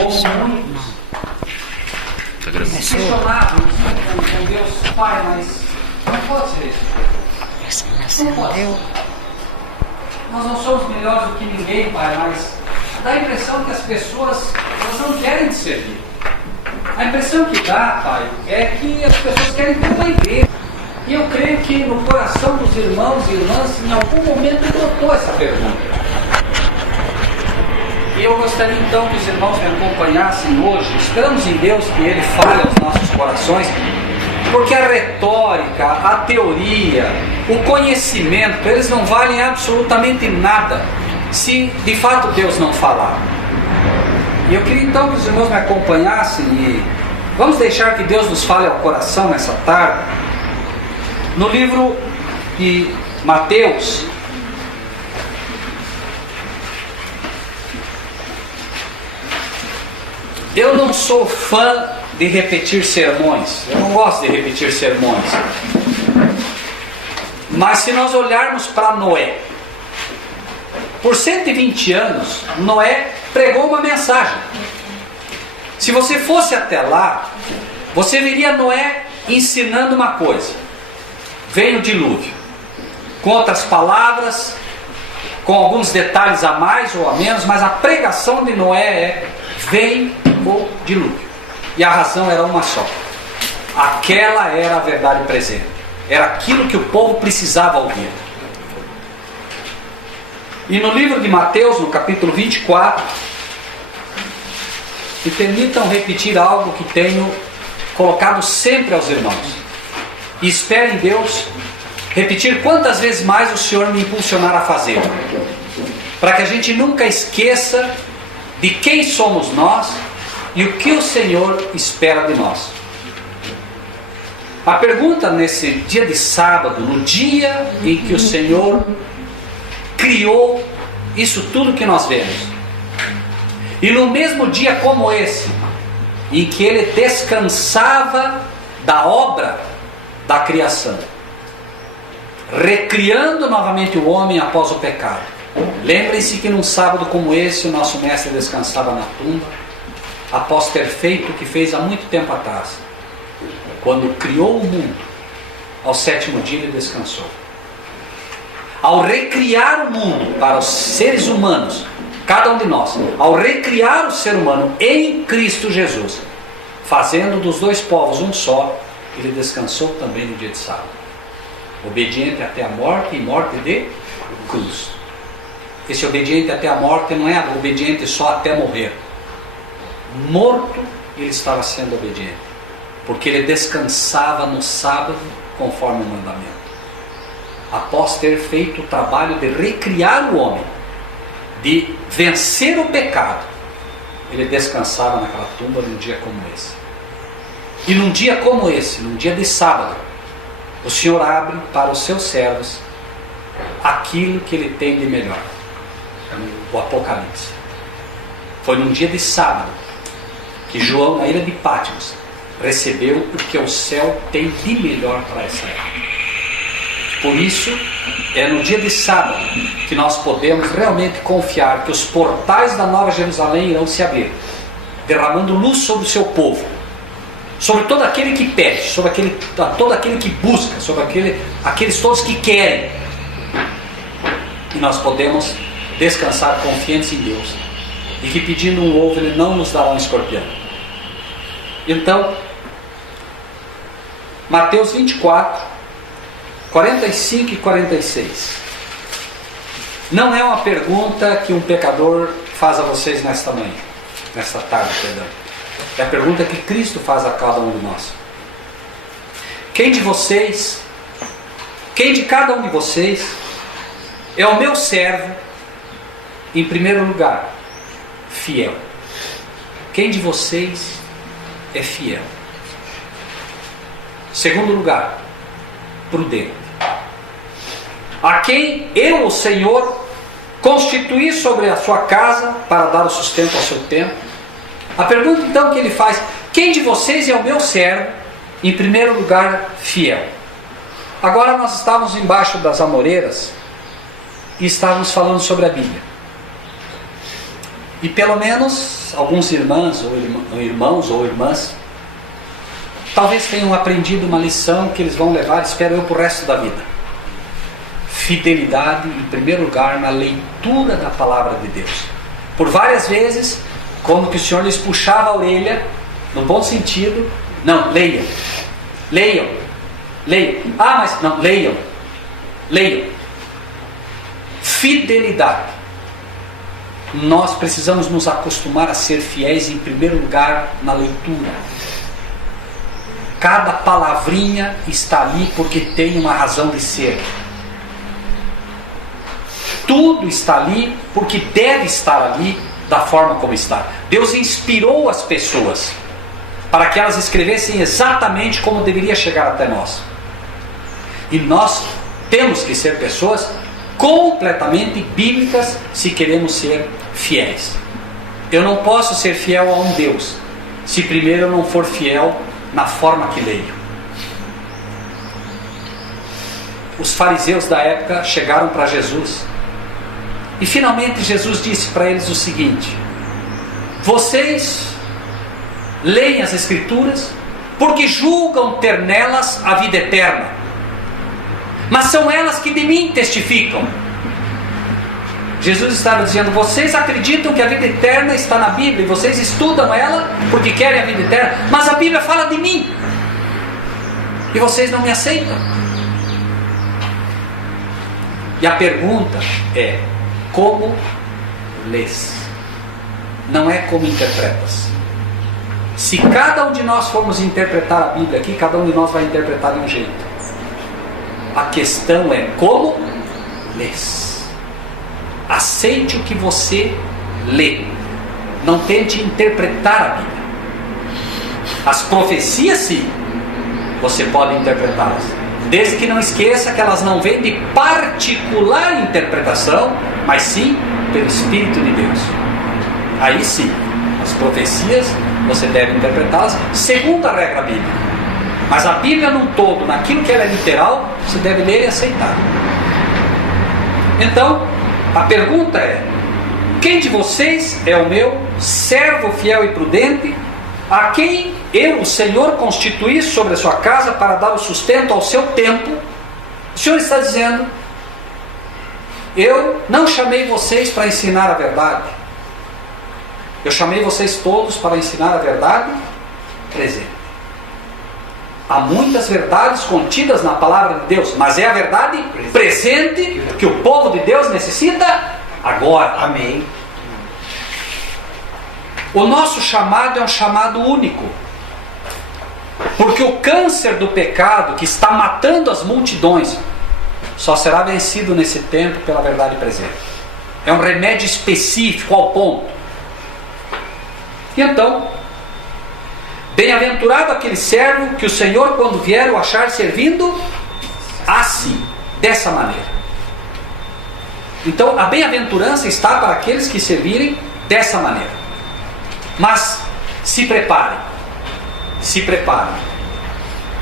como muitos questionavam com Deus, Pai, mas não pode ser isso. Não pode ser. Nós não somos melhores do que ninguém, Pai, mas dá a impressão que as pessoas elas não querem te servir. A impressão que dá, Pai, é que as pessoas querem ter uma igreja. E eu creio que no coração dos irmãos e irmãs, em algum momento, brotou essa pergunta. E eu gostaria então que os irmãos me acompanhassem hoje. Esperamos em Deus que Ele fale aos nossos corações, porque a retórica, a teoria, o conhecimento, eles não valem absolutamente nada se de fato Deus não falar. E eu queria então que os irmãos me acompanhassem e vamos deixar que Deus nos fale ao coração nessa tarde. No livro de Mateus, eu não sou fã de repetir sermões, eu não gosto de repetir sermões, mas se nós olharmos para Noé, por 120 anos, Noé pregou uma mensagem. Se você fosse até lá, você veria Noé ensinando uma coisa: vem o dilúvio. Com outras palavras, com alguns detalhes a mais ou a menos, mas a pregação de Noé é: vem o dilúvio. E a razão era uma só: aquela era a verdade presente, era aquilo que o povo precisava ouvir. E no livro de Mateus, no capítulo 24, me permitam repetir algo que tenho colocado sempre aos irmãos, e espero em Deus repetir quantas vezes mais o Senhor me impulsionar a fazer, para que a gente nunca esqueça de quem somos nós e o que o Senhor espera de nós. A pergunta nesse dia de sábado, no dia em que o Senhor criou isso tudo que nós vemos, e no mesmo dia como esse, em que Ele descansava da obra da criação, recriando novamente o homem após o pecado. Lembrem-se que num sábado como esse, o nosso mestre descansava na tumba, após ter feito o que fez há muito tempo atrás. Quando criou o mundo, ao 7º dia Ele descansou. Ao recriar o mundo para os seres humanos, cada um de nós, ao recriar o ser humano em Cristo Jesus, fazendo dos dois povos um só, Ele descansou também no dia de sábado, obediente até a morte, e morte de cruz. Esse obediente até a morte não é obediente só até morrer. Morto, Ele estava sendo obediente, porque Ele descansava no sábado conforme o mandamento. Após ter feito o trabalho de recriar o homem, de vencer o pecado, Ele descansava naquela tumba num dia como esse. E num dia como esse, num dia de sábado, o Senhor abre para os seus servos aquilo que Ele tem de melhor, o Apocalipse. Foi num dia de sábado que João, na ilha de Patmos, recebeu o que o céu tem de melhor para essa época. Por isso, é no dia de sábado que nós podemos realmente confiar que os portais da Nova Jerusalém irão se abrir, derramando luz sobre o seu povo, sobre todo aquele que pede, sobre todo aquele que busca, sobre aqueles todos que querem. E nós podemos descansar confiantes em Deus, e que pedindo um ovo Ele não nos dará um escorpião. Então, Mateus 24, 45 e 46. Não é uma pergunta que um pecador faz a vocês nesta tarde, perdão. É a pergunta que Cristo faz a cada um de nós. Quem de cada um de vocês é o meu servo, em primeiro lugar, fiel? Quem de vocês é fiel? Segundo lugar, prudente. A quem eu, o Senhor, constituí sobre a sua casa para dar o sustento ao seu tempo. A pergunta então que ele faz: quem de vocês é o meu servo? Em primeiro lugar, fiel. Agora nós estávamos embaixo das amoreiras e estávamos falando sobre a Bíblia. E pelo menos alguns irmãos ou irmãs talvez tenham aprendido uma lição que eles vão levar, espero eu, para o resto da vida. Fidelidade, em primeiro lugar, na leitura da palavra de Deus. Por várias vezes, como que o Senhor lhes puxava a orelha, no bom sentido, não, leiam. Ah, mas não, leiam. Fidelidade. Nós precisamos nos acostumar a ser fiéis, em primeiro lugar, na leitura. Cada palavrinha está ali porque tem uma razão de ser. Tudo está ali porque deve estar ali da forma como está. Deus inspirou as pessoas para que elas escrevessem exatamente como deveria chegar até nós. E nós temos que ser pessoas completamente bíblicas se queremos ser fiéis. Eu não posso ser fiel a um Deus se primeiro eu não for fiel na forma que leio. Os fariseus da época chegaram para Jesus e finalmente Jesus disse para eles o seguinte: vocês leem as Escrituras porque julgam ter nelas a vida eterna, mas são elas que de mim testificam. Jesus estava dizendo: vocês acreditam que a vida eterna está na Bíblia e vocês estudam ela porque querem a vida eterna, mas a Bíblia fala de mim e vocês não me aceitam. E a pergunta é: como lês? Não é como interpretas. Se cada um de nós formos interpretar a Bíblia aqui, cada um de nós vai interpretar de um jeito. A questão é como lês. Aceite o que você lê. Não tente interpretar a Bíblia. As profecias, sim, você pode interpretá-las, desde que não esqueça que elas não vêm de particular interpretação, mas sim pelo Espírito de Deus. Aí sim, as profecias você deve interpretá-las segundo a regra bíblica. Mas a Bíblia num todo, naquilo que ela é literal, você deve ler e aceitar. Então, a pergunta é: quem de vocês é o meu servo fiel e prudente, a quem eu, o Senhor, constituí sobre a sua casa para dar o sustento ao seu tempo? O Senhor está dizendo: eu não chamei vocês para ensinar a verdade, eu chamei vocês todos para ensinar a verdade presente. Há muitas verdades contidas na palavra de Deus, mas é a verdade presente que o povo de Deus necessita agora. Amém. O nosso chamado é um chamado único, porque o câncer do pecado que está matando as multidões só será vencido nesse tempo pela verdade presente. É um remédio específico ao ponto. E então, bem-aventurado aquele servo que o Senhor, quando vier, o achar servindo assim, dessa maneira. Então, a bem-aventurança está para aqueles que servirem dessa maneira. Mas se preparem,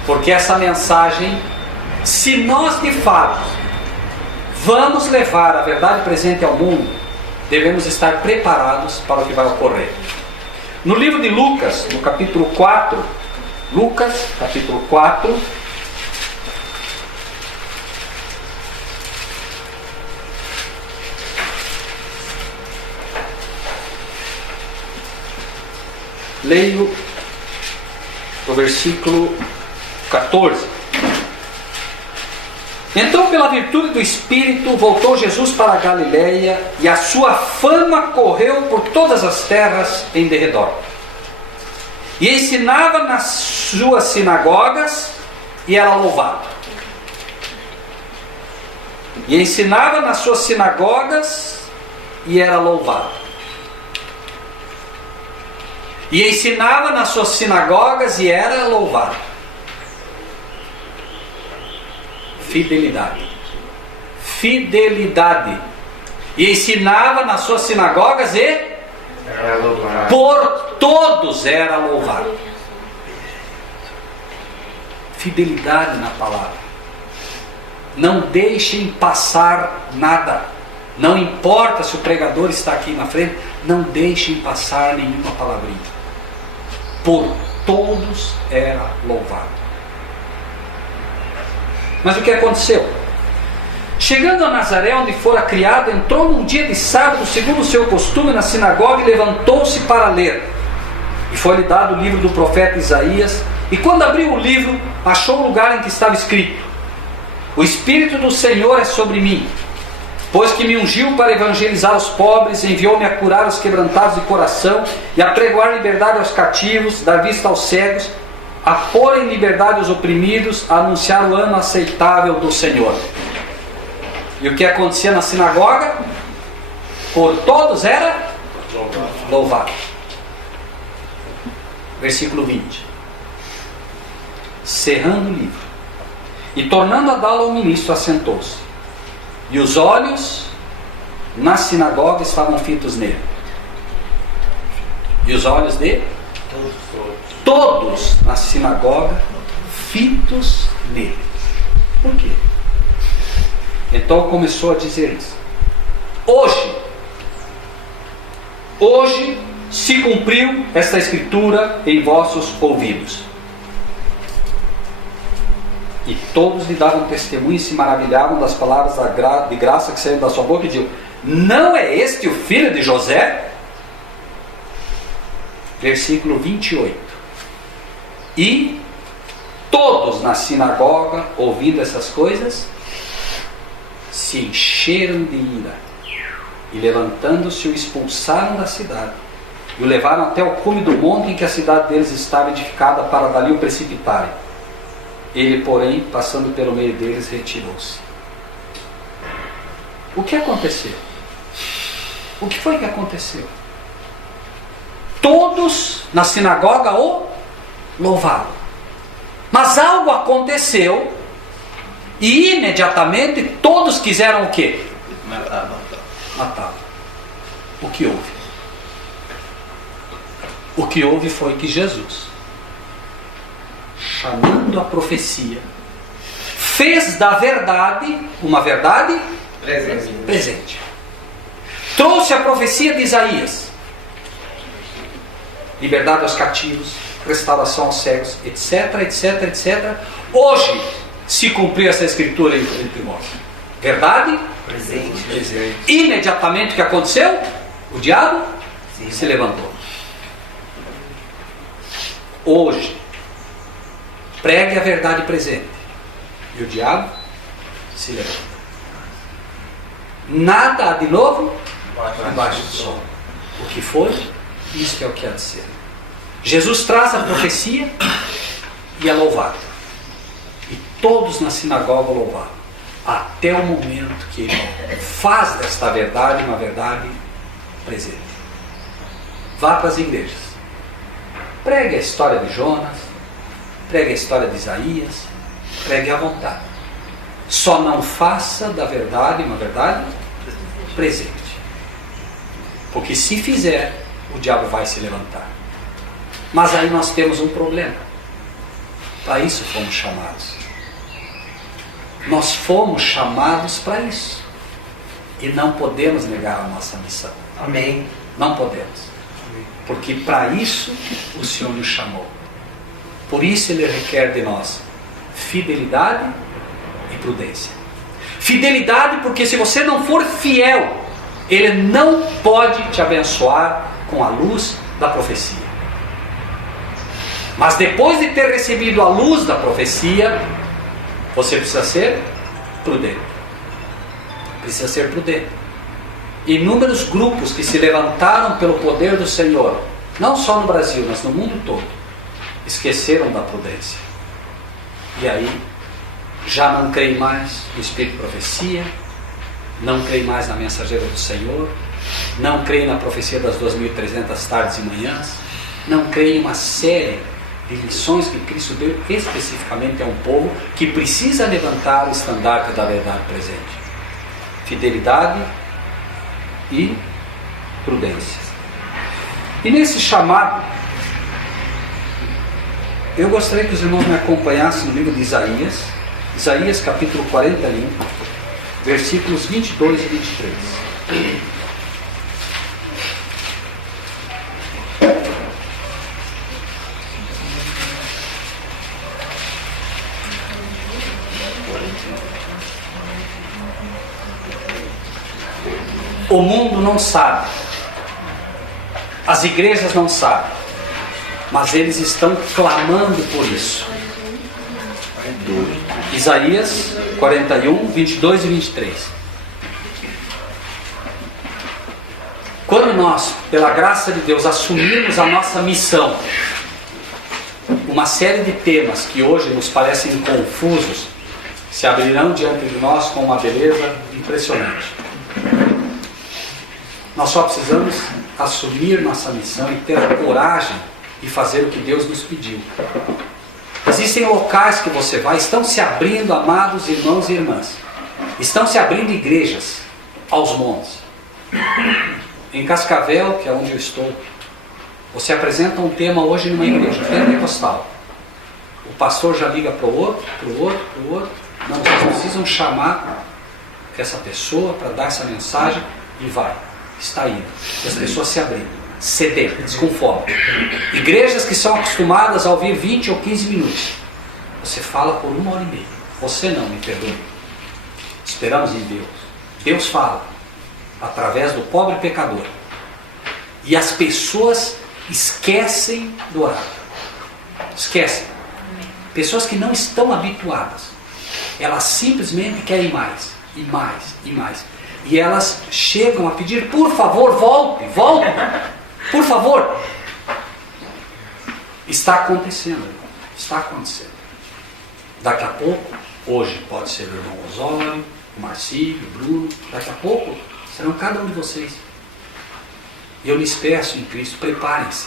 porque essa mensagem, se nós de fato vamos levar a verdade presente ao mundo, devemos estar preparados para o que vai ocorrer. No livro de Lucas, no capítulo 4, Lucas, capítulo 4, leio o versículo 14. Então, pela virtude do Espírito, voltou Jesus para a Galileia, e a sua fama correu por todas as terras em derredor. E ensinava nas suas sinagogas, e era louvado. E ensinava nas suas sinagogas, e era louvado. E ensinava nas suas sinagogas, e era louvado. Fidelidade. E ensinava nas suas sinagogas e por todos era louvado. Fidelidade na palavra. Não deixem passar nada. Não importa se o pregador está aqui na frente, não deixem passar nenhuma palavrinha. Por todos era louvado. Mas o que aconteceu? Chegando a Nazaré, onde fora criado, entrou num dia de sábado, segundo o seu costume, na sinagoga, e levantou-se para ler. E foi-lhe dado o livro do profeta Isaías, e quando abriu o livro, achou o lugar em que estava escrito: o Espírito do Senhor é sobre mim, pois que me ungiu para evangelizar os pobres, enviou-me a curar os quebrantados de coração, e a pregoar liberdade aos cativos, dar vista aos cegos, a pôr em liberdade os oprimidos, a anunciar o ano aceitável do Senhor. E o que acontecia na sinagoga? Por todos era louvado. Versículo 20. Cerrando o livro e tornando a dá-lo ao ministro, assentou-se. E os olhos na sinagoga estavam fitos nele. E os olhos de todos na sinagoga fitos nele. Por quê? Então começou a dizer isso. Hoje se cumpriu esta escritura em vossos ouvidos. E todos lhe davam testemunho e se maravilhavam das palavras de graça que saíram da sua boca, e diziam: não é este o filho de José? Versículo 28. E todos na sinagoga, ouvindo essas coisas, se encheram de ira, e levantando-se o expulsaram da cidade, e o levaram até o cume do monte em que a cidade deles estava edificada, para dali o precipitarem. Ele, porém, passando pelo meio deles, retirou-se. O que aconteceu? O que foi que aconteceu? Todos na sinagoga o louvaram. Mas algo aconteceu e imediatamente todos quiseram o quê? Matá-lo. O que houve? O que houve foi que Jesus, chamando a profecia, fez da verdade uma verdade presente. Trouxe a profecia de Isaías: liberdade aos cativos, restauração aos cegos, etc, etc, etc. Hoje se cumpriu essa escritura entre nós. Verdade presente. Imediatamente o que aconteceu? O diabo se levantou. Hoje pregue a verdade presente e o diabo se levanta. Nada há de novo embaixo do sol. O que foi, isto é o que há de ser. Jesus traz a profecia e é louvado. E todos na sinagoga louvaram, até o momento que ele faz desta verdade uma verdade presente. Vá para as igrejas, pregue a história de Jonas, pregue a história de Isaías, pregue à vontade. Só não faça da verdade uma verdade presente. Porque se fizer, o diabo vai se levantar. Mas aí nós temos um problema. Para isso fomos chamados. Nós fomos chamados para isso. E não podemos negar a nossa missão. Amém. Não podemos. Porque para isso o Senhor nos chamou. Por isso Ele requer de nós fidelidade e prudência. Fidelidade, porque se você não for fiel, Ele não pode te abençoar com a luz da profecia. Mas depois de ter recebido a luz da profecia, você precisa ser prudente. Precisa ser prudente. Inúmeros grupos que se levantaram pelo poder do Senhor, não só no Brasil, mas no mundo todo, esqueceram da prudência. E aí, já não creem mais no Espírito de profecia, não creem mais na mensageira do Senhor, não creem na profecia das 2.300 tardes e manhãs, não creem em uma série de lições que Cristo deu especificamente a um povo que precisa levantar o estandarte da verdade presente. Fidelidade e prudência. E nesse chamado, eu gostaria que os irmãos me acompanhassem no livro de Isaías, Isaías capítulo 41, versículos 22 e 23. O mundo não sabe, as igrejas não sabem, mas eles estão clamando por isso. Isaías 41, 22 e 23. Quando nós, pela graça de Deus, assumirmos a nossa missão, uma série de temas que hoje nos parecem confusos se abrirão diante de nós com uma beleza impressionante. Nós só precisamos assumir nossa missão e ter a coragem de fazer o que Deus nos pediu. Existem locais que você vai, estão se abrindo, amados irmãos e irmãs. Estão se abrindo igrejas aos montes. Em Cascavel, que é onde eu estou, você apresenta um tema hoje numa igreja pentecostal. O pastor já liga para o outro, para o outro, para o outro. Não, vocês precisam chamar essa pessoa para dar essa mensagem e vai. Está indo. E as pessoas se abrindo, sedentas, com fome. Igrejas que são acostumadas a ouvir 20 ou 15 minutos. Você fala por 1h30. Você não, me perdoe. Esperamos em Deus. Deus fala através do pobre pecador. E as pessoas esquecem do orar. Esquecem. Pessoas que não estão habituadas. Elas simplesmente querem mais, e mais, e mais. E elas chegam a pedir, por favor, volte, volte, por favor. Está acontecendo, irmão. Está acontecendo. Daqui a pouco, hoje pode ser o irmão Osório, o Marcílio, o Bruno, daqui a pouco serão cada um de vocês. E eu lhes peço em Cristo, preparem-se.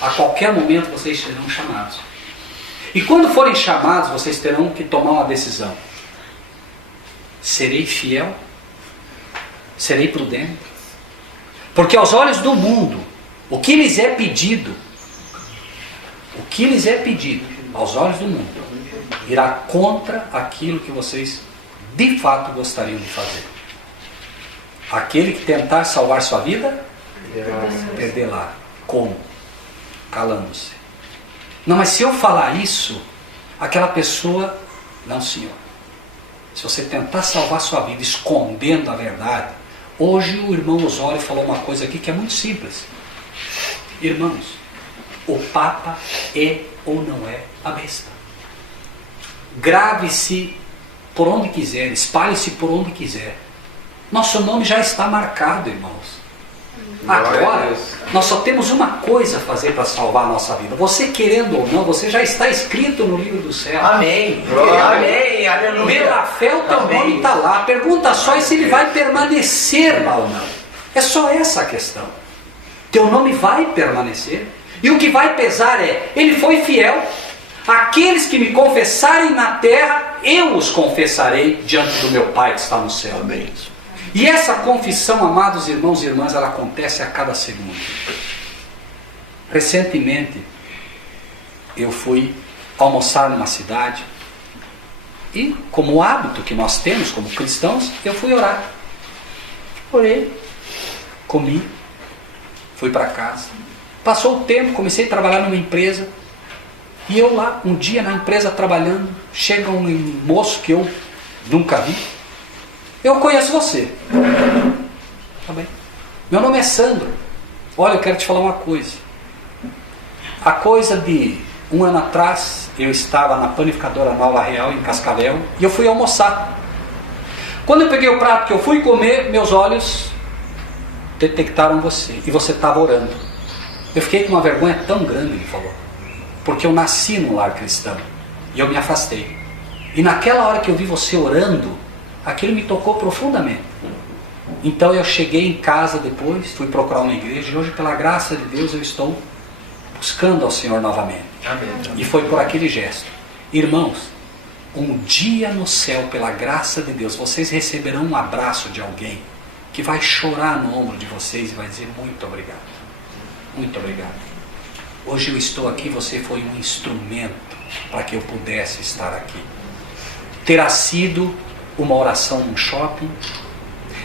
A qualquer momento vocês serão chamados. E quando forem chamados, vocês terão que tomar uma decisão. Serei fiel? Serei prudente? Porque aos olhos do mundo, o que lhes é pedido, aos olhos do mundo, irá contra aquilo que vocês de fato gostariam de fazer. Aquele que tentar salvar sua vida, perderá. Como? Calando-se. Não, mas se eu falar isso, aquela pessoa, não, senhor. Se você tentar salvar sua vida escondendo a verdade, hoje o irmão Osório falou uma coisa aqui que é muito simples. Irmãos, o Papa é ou não é a besta. Grave-se por onde quiser, espalhe-se por onde quiser. Nosso nome já está marcado, irmãos. Agora, nós só temos uma coisa a fazer para salvar a nossa vida. Você querendo ou não, você já está escrito no livro do céu. Amém. Amém. Aleluia. Pela fé o teu nome está lá. A pergunta só é se ele vai permanecer lá ou não. É só essa a questão. Teu nome vai permanecer. E o que vai pesar é, ele foi fiel. Aqueles que me confessarem na terra, eu os confessarei diante do meu Pai que está no céu. Amém. E essa confissão, amados irmãos e irmãs, ela acontece a cada segundo. Recentemente, eu fui almoçar numa cidade e, como hábito que nós temos como cristãos, eu fui orar. Orei, comi, fui para casa. Passou o tempo, comecei a trabalhar numa empresa e eu lá, um dia na empresa trabalhando, chega um moço que eu nunca vi. Eu conheço você. Tá bem. Meu nome é Sandro. Olha, eu quero te falar uma coisa. Há coisa de 1 ano atrás, eu estava na panificadora Nova Real, em Cascavel, e eu fui almoçar. Quando eu peguei o prato que eu fui comer, meus olhos detectaram você. E você estava orando. Eu fiquei com uma vergonha tão grande, ele falou. Porque eu nasci num lar cristão. E eu me afastei. E naquela hora que eu vi você orando, aquilo me tocou profundamente. Então eu cheguei em casa depois, fui procurar uma igreja, e hoje, pela graça de Deus, eu estou buscando ao Senhor novamente. Amém. E foi por aquele gesto. Irmãos, um dia no céu, pela graça de Deus, vocês receberão um abraço de alguém que vai chorar no ombro de vocês e vai dizer muito obrigado. Muito obrigado. Hoje eu estou aqui, você foi um instrumento para que eu pudesse estar aqui. Terá sido uma oração num shopping,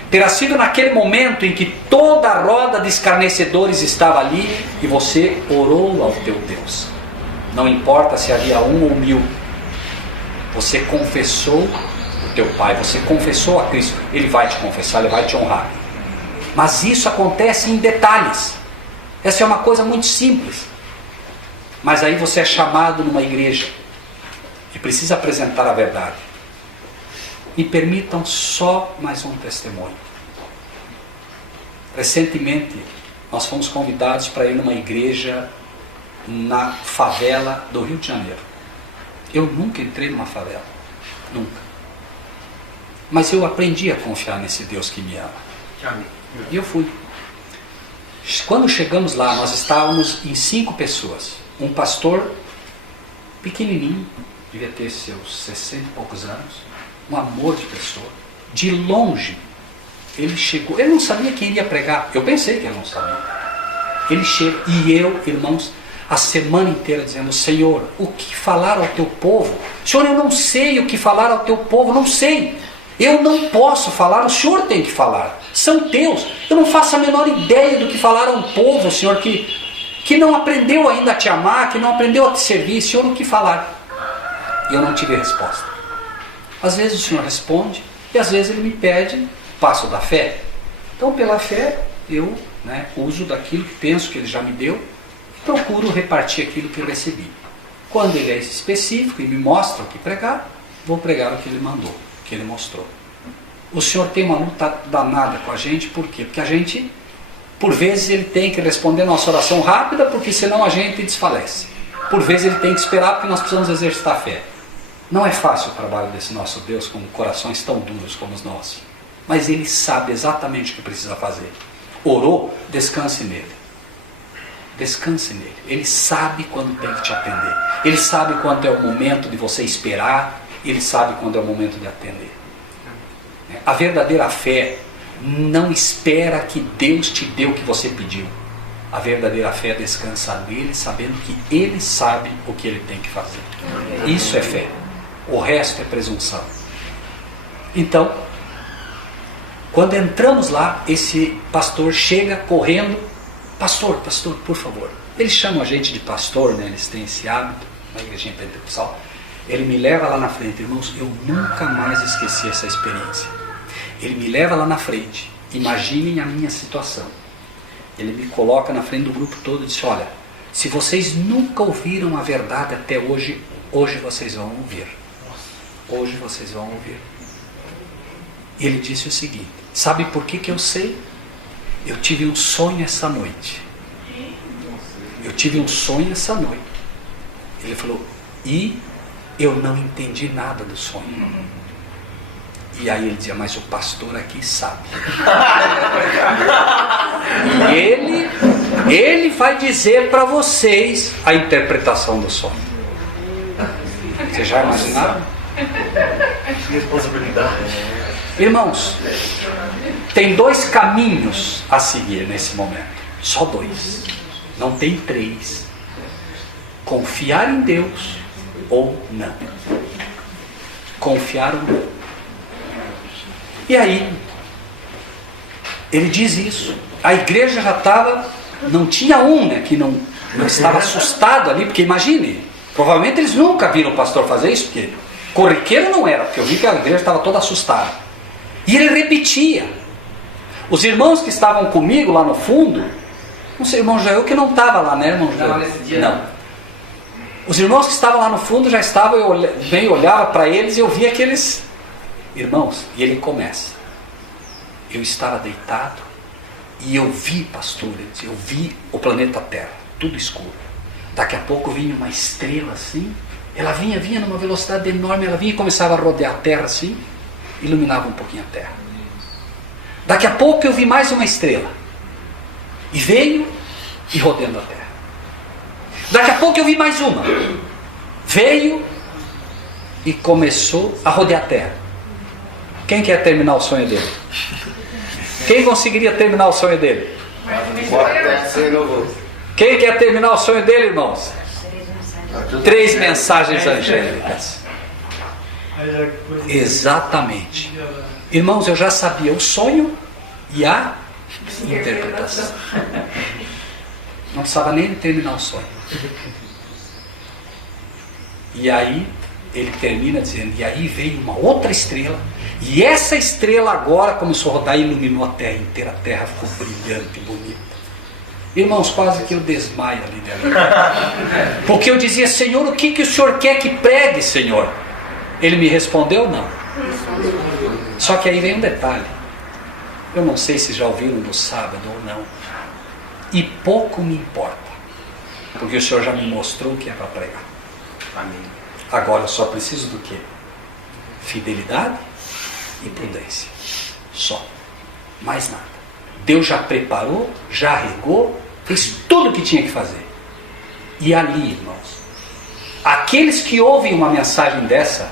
Terá sido naquele momento em que toda a roda de escarnecedores estava ali e você orou ao teu Deus. Não importa se havia 1 ou 1000. Você confessou o teu Pai, você confessou a Cristo. Ele vai te confessar, Ele vai te honrar. Mas isso acontece em detalhes. Essa é uma coisa muito simples. Mas aí você é chamado numa igreja e precisa apresentar a verdade. Me permitam só mais um testemunho. Recentemente, nós fomos convidados para ir numa igreja na favela do Rio de Janeiro. Eu nunca entrei numa favela. Nunca. Mas eu aprendi a confiar nesse Deus que me ama. E eu fui. Quando chegamos lá, nós estávamos em 5 pessoas. Um pastor pequenininho, devia ter seus 60 e poucos anos. Um amor de pessoa. De longe, ele chegou. Ele não sabia quem iria pregar. Eu pensei que ele não sabia. Ele chega, e eu, irmãos, a semana inteira dizendo: Senhor, o que falar ao teu povo? Senhor, eu não sei o que falar ao teu povo, não sei. Eu não posso falar, o Senhor tem que falar. São teus. Eu não faço a menor ideia do que falar a um povo, Senhor, que não aprendeu ainda a te amar, que não aprendeu a te servir. Senhor, o que falar? E eu não tive resposta. Às vezes o Senhor responde, e às vezes Ele me pede passo da fé. Então, pela fé, eu uso daquilo que penso que Ele já me deu, procuro repartir aquilo que eu recebi. Quando Ele é específico e me mostra o que pregar, vou pregar o que Ele mandou, o que Ele mostrou. O Senhor tem uma luta danada com a gente, por quê? Porque a gente, por vezes, Ele tem que responder nossa oração rápida, porque senão a gente desfalece. Por vezes Ele tem que esperar, porque nós precisamos exercitar a fé. Não é fácil o trabalho desse nosso Deus com corações tão duros como os nossos. Mas Ele sabe exatamente o que precisa fazer. Orou, descanse nele. Descanse nele. Ele sabe quando tem que te atender. Ele sabe quando é o momento de você esperar. Ele sabe quando é o momento de atender. A verdadeira fé não espera que Deus te dê o que você pediu. A verdadeira fé descansa nele, sabendo que Ele sabe o que Ele tem que fazer. Isso é fé. O resto é presunção. Então, quando entramos lá, esse pastor chega correndo: pastor, por favor. Eles chamam a gente de pastor, né? Eles têm esse hábito, na igrejinha pentecostal. Ele me leva lá na frente. Irmãos, eu nunca mais esqueci essa experiência. Ele me leva lá na frente. Imaginem a minha situação. Ele me coloca na frente do grupo todo e diz: olha, se vocês nunca ouviram a verdade até hoje, hoje vocês vão ouvir. Hoje vocês vão ouvir. E ele disse o seguinte: sabe por que eu sei? Eu tive um sonho essa noite. Eu tive um sonho essa noite. Ele falou: e eu não entendi nada do sonho. E aí ele dizia: mas o pastor aqui sabe. E ele vai dizer para vocês a interpretação do sonho. Vocês já imaginaram? Responsabilidade. Irmãos, tem 2 caminhos a seguir nesse momento. Só 2. Não tem 3. Confiar em Deus ou não. Confiar ou não. E aí, ele diz isso. A igreja já estava, não tinha que não estava assustado ali, porque imagine, provavelmente eles nunca viram o pastor fazer isso, porque corriqueiro não era, porque eu vi que a igreja estava toda assustada. E ele repetia. Os irmãos que estavam comigo lá no fundo, não sei, irmão Jair, que não estava lá, né, irmão Jair? Não, nesse dia não. Os irmãos que estavam lá no fundo já estavam, eu olhava para eles e eu via aqueles irmãos, e ele começa: eu estava deitado e eu vi, pastor, eu vi o planeta Terra, tudo escuro. Daqui a pouco vinha uma estrela assim, ela vinha numa velocidade enorme, ela vinha e começava a rodear a Terra assim, iluminava um pouquinho a Terra. Daqui a pouco eu vi mais uma estrela, e veio e rodeando a Terra. Daqui a pouco eu vi mais uma, veio e começou a rodear a Terra. Quem quer terminar o sonho dele? Quem conseguiria terminar o sonho dele? Quem quer terminar o sonho dele, irmãos? 3 mensagens angélicas. Exatamente. Irmãos, eu já sabia o sonho e a interpretação. Não precisava nem terminar o sonho. E aí ele termina dizendo, e aí veio uma outra estrela, e essa estrela agora começou a rodar e iluminou a terra inteira. A terra ficou brilhante e bonita. Irmãos, quase que eu desmaio ali dentro. Porque eu dizia, Senhor, o que o Senhor quer que pregue, Senhor? Ele me respondeu, não. Só que aí vem um detalhe. Eu não sei se já ouviram no sábado ou não. E pouco me importa. Porque o Senhor já me mostrou o que é para pregar. Amém. Agora eu só preciso do quê? Fidelidade e prudência. Só. Mais nada. Deus já preparou, já regou, fez tudo o que tinha que fazer. E ali, irmãos, aqueles que ouvem uma mensagem dessa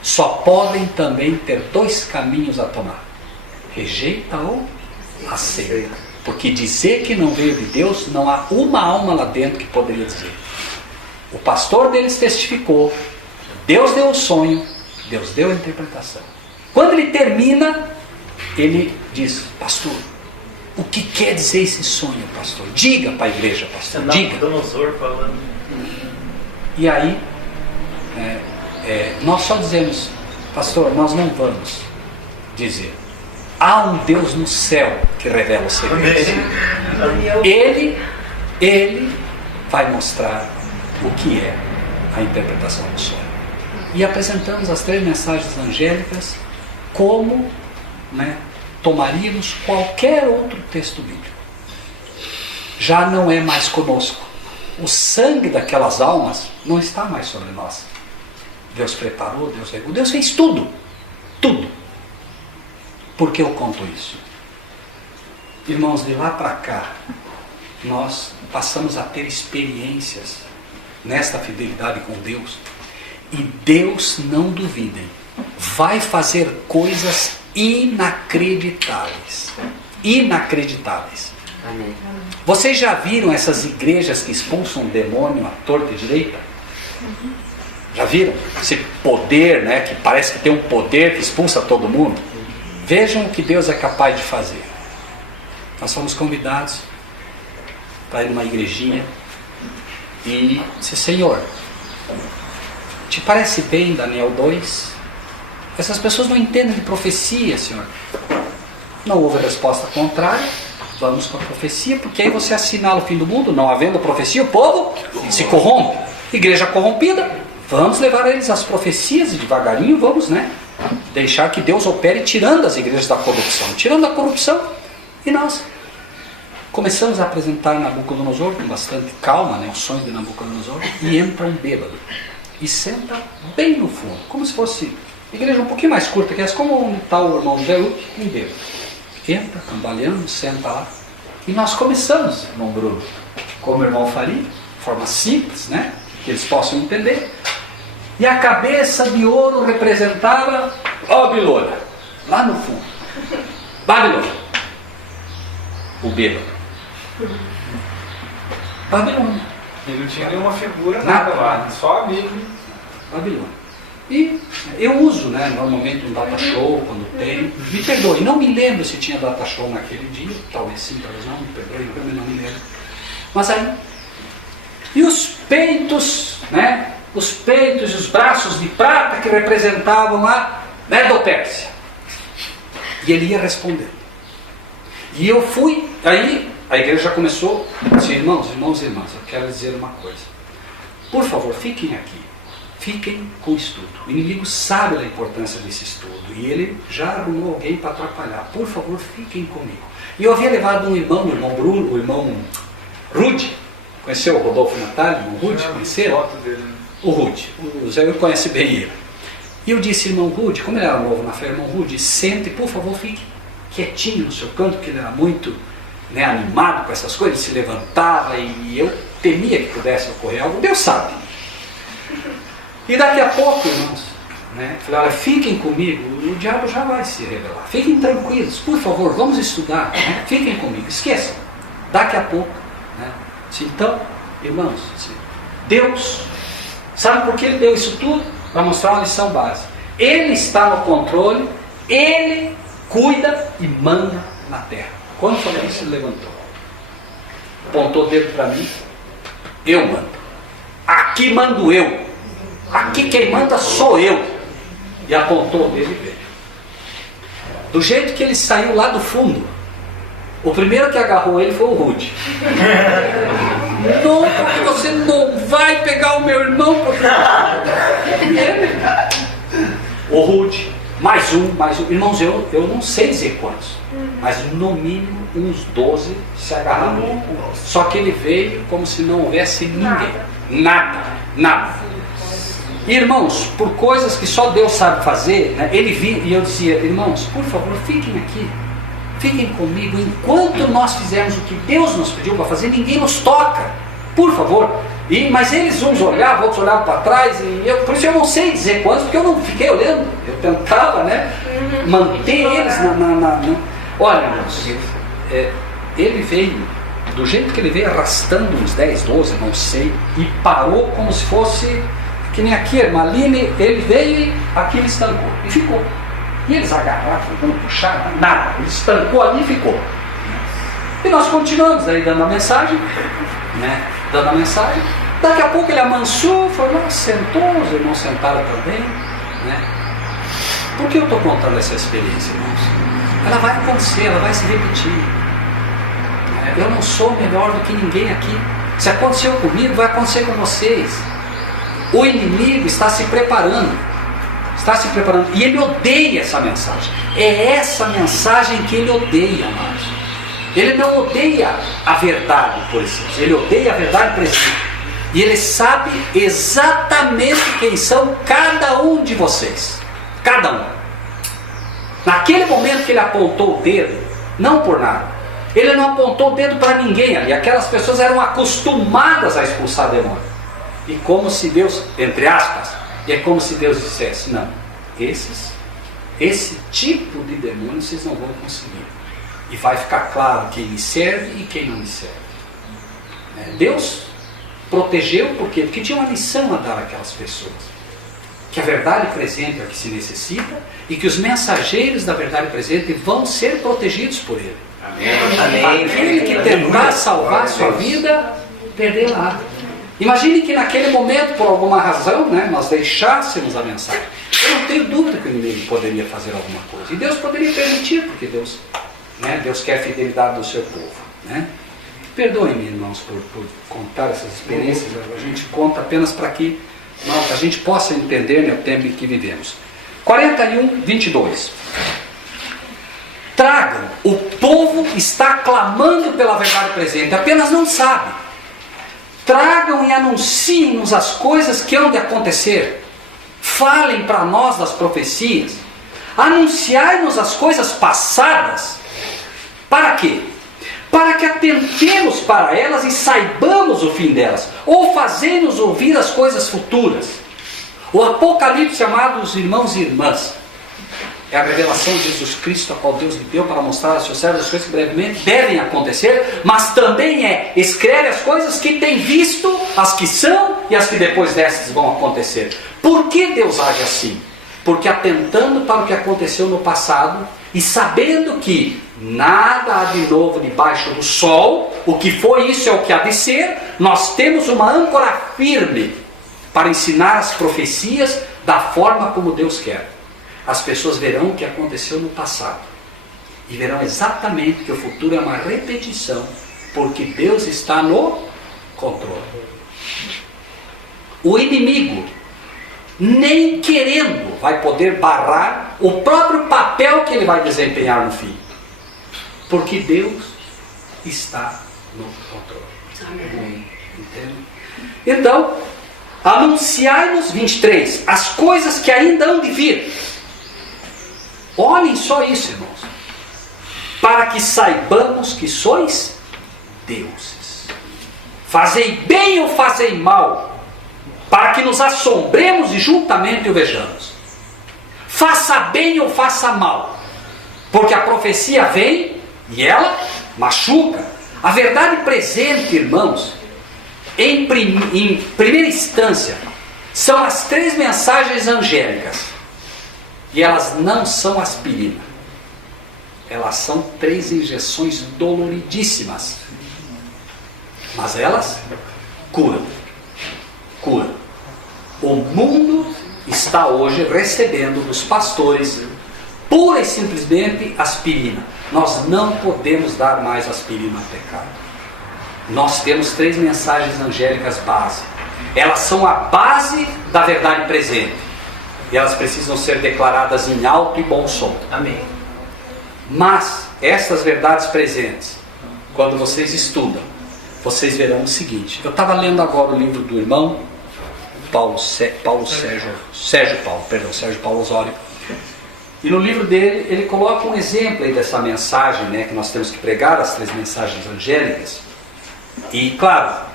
só podem também ter dois caminhos a tomar: rejeita ou aceita. Porque dizer que não veio de Deus, não há uma alma lá dentro que poderia dizer. O pastor deles testificou, Deus deu o sonho, Deus deu a interpretação. Quando ele termina, ele diz, pastor, o que quer dizer esse sonho, pastor? Diga para a igreja, pastor, diga. E aí, nós só dizemos, pastor, nós não vamos dizer. Há um Deus no céu que revela os segredos. Ele vai mostrar o que é a interpretação do sonho. E apresentamos as 3 mensagens angélicas como, tomaríamos qualquer outro texto bíblico. Já não é mais conosco. O sangue daquelas almas não está mais sobre nós. Deus preparou, Deus regou, Deus fez tudo. Tudo. Por que eu conto isso? Irmãos, de lá para cá, nós passamos a ter experiências nesta fidelidade com Deus. E Deus, não duvidem, vai fazer coisas inacreditáveis. Inacreditáveis. Amém. Vocês já viram essas igrejas que expulsam o demônio à torta e direita? Já viram? Esse poder, que parece que tem um poder que expulsa todo mundo. Vejam o que Deus é capaz de fazer. Nós fomos convidados para ir numa igrejinha e disse, Senhor, te parece bem Daniel 2? Essas pessoas não entendem de profecia, Senhor. Não houve resposta contrária. Vamos com a profecia, porque aí você assinala o fim do mundo. Não havendo profecia, o povo se corrompe. Igreja corrompida, vamos levar eles às profecias e devagarinho vamos, deixar que Deus opere tirando as igrejas da corrupção. Tirando a corrupção. E nós começamos a apresentar Nabucodonosor com bastante calma, o sonho de Nabucodonosor, e entra um bêbado. E senta bem no fundo, como se fosse igreja um pouquinho mais curta que essa, como onde está o irmão José, um bêbado. Entra, cambaleando, senta lá. E nós começamos, irmão Bruno, como o irmão faria, de forma simples, que eles possam entender. E a cabeça de ouro representava Babilônia, lá no fundo. Babilônia. O bêbado. Babilônia. Ele não tinha nenhuma figura, nada lá, só a Bíblia. Babilônia. E eu uso, normalmente um data show, quando tem. Me perdoe, não me lembro se tinha data show naquele dia, talvez sim, talvez não, me perdoe, eu não me lembro. Mas aí, e os peitos, os peitos e os braços de prata que representavam a Medo-Pérsia. E ele ia respondendo. E eu fui, aí a igreja já começou, disse, irmãos, eu quero dizer uma coisa. Por favor, fiquem aqui. Fiquem com o estudo. O inimigo sabe da importância desse estudo. E ele já arrumou alguém para atrapalhar. Por favor, fiquem comigo. E eu havia levado um irmão, o irmão Bruno, o irmão Rude. Conheceu o Rodolfo Natália, o irmão Rude? Conheceram? O Rude. O Zé conhece bem ele. E eu disse, irmão Rude, como ele era novo na fé, irmão Rude, sente, por favor, fique quietinho no seu canto, porque ele era muito animado com essas coisas, ele se levantava e eu temia que pudesse ocorrer algo. Deus sabe. E daqui a pouco, irmãos, falei, olha, fiquem comigo, o diabo já vai se revelar. Fiquem tranquilos, por favor, vamos estudar. Fiquem comigo, esqueçam. Daqui a pouco. Então, irmãos, Deus, sabe por que Ele deu isso tudo? Para mostrar uma lição básica. Ele está no controle Ele cuida e manda na terra. Quando falou isso, ele levantou, apontou o dedo para mim. Eu mando. Aqui mando eu. Aqui quem manda sou eu. E apontou o dedo e veio. Do jeito que ele saiu lá do fundo, o primeiro que agarrou ele foi o Rude. Não, porque você não vai pegar o meu irmão. Porque... O Rude, mais um. Irmãos, eu não sei dizer quantos, mas no mínimo uns 12 se agarraram. Só que ele veio como se não houvesse ninguém. Nada. Irmãos, por coisas que só Deus sabe fazer, né, ele vinha e eu dizia: irmãos, por favor, fiquem aqui. Fiquem comigo, enquanto nós fizermos o que Deus nos pediu para fazer, ninguém nos toca, por favor. Mas eles uns olhavam, outros olhavam para trás, por isso eu não sei dizer quantos, porque eu não fiquei olhando, eu tentava, né, manter eles Olha, irmãos, ele veio, do jeito que ele veio, arrastando uns 10, 12, não sei, e parou como se fosse, que nem aqui, a irmã Aline, ele veio e aqui ele estancou, e ficou. E eles agarraram, tentando puxar, nada. Ele estancou ali e ficou. E nós continuamos aí dando a mensagem, né? Dando a mensagem. Daqui a pouco ele amansou, foi lá, sentou, os irmãos sentaram também, né? Por que eu estou contando essa experiência, irmãos? Ela vai acontecer, ela vai se repetir. Eu não sou melhor do que ninguém aqui. Se aconteceu comigo, vai acontecer com vocês. O inimigo está se preparando. E ele odeia essa mensagem. É essa mensagem que ele odeia, amados. Ele não odeia a verdade por essência, ele odeia a verdade por essência. E ele sabe exatamente quem são cada um de vocês. Cada um. Naquele momento que ele apontou o dedo, não por nada, ele não apontou o dedo para ninguém ali. Aquelas pessoas eram acostumadas a expulsar demônio. E como se Deus, entre aspas, e é como se Deus dissesse: não, esse tipo de demônio vocês não vão conseguir. E vai ficar claro quem me serve e quem não me serve. Deus protegeu, por quê? Porque tinha uma lição a dar àquelas pessoas. Que a verdade presente é a que se necessita e que os mensageiros da verdade presente vão ser protegidos por ele. Amém. Aquele que tentar salvar a sua vida, perderá. Imagine que naquele momento, por alguma razão, né, nós deixássemos a mensagem. Eu não tenho dúvida que o inimigo poderia fazer alguma coisa. E Deus poderia permitir, porque Deus quer a fidelidade do seu povo. Né? Perdoem-me, irmãos, por contar essas experiências. A gente conta apenas para que a gente possa entender, né, o tempo em que vivemos. 41, 22. Tragam, o povo está clamando pela verdade presente, apenas não sabe. Tragam e anunciem-nos as coisas que hão de acontecer. Falem para nós das profecias. Anunciai-nos as coisas passadas. Para quê? Para que atentemos para elas e saibamos o fim delas. Ou fazei-nos ouvir as coisas futuras. O Apocalipse, amados irmãos e irmãs, é a revelação de Jesus Cristo, a qual Deus lhe deu para mostrar aos seus servos as coisas que brevemente devem acontecer, mas também escreve as coisas que tem visto, as que são e as que depois dessas vão acontecer. Por que Deus age assim? Porque atentando para o que aconteceu no passado e sabendo que nada há de novo debaixo do sol, o que foi isso é o que há de ser, nós temos uma âncora firme para ensinar as profecias da forma como Deus quer. As pessoas verão o que aconteceu no passado e verão exatamente que o futuro é uma repetição, porque Deus está no controle. O inimigo, nem querendo, vai poder barrar o próprio papel que ele vai desempenhar no fim, porque Deus está no controle. Amém. Entende? Então, anunciai-nos, 23, as coisas que ainda hão de vir. Olhem só isso, irmãos. Para que saibamos que sois deuses. Fazei bem ou fazei mal, para que nos assombremos e juntamente o vejamos. Faça bem ou faça mal, porque a profecia vem e ela machuca. A verdade presente, irmãos, em primeira instância, são as 3 mensagens angélicas. E elas não são aspirina. Elas são 3 injeções doloridíssimas. Mas elas curam. Curam. O mundo está hoje recebendo dos pastores pura e simplesmente aspirina. Nós não podemos dar mais aspirina ao pecado. Nós temos 3 mensagens angélicas base. Elas são a base da verdade presente. E elas precisam ser declaradas em alto e bom som. Amém. Mas essas verdades presentes, quando vocês estudam, vocês verão o seguinte. Eu estava lendo agora o livro do irmão Sérgio Paulo Osório. E no livro dele, ele coloca um exemplo aí dessa mensagem, né, que nós temos que pregar, as 3 mensagens angélicas. E claro,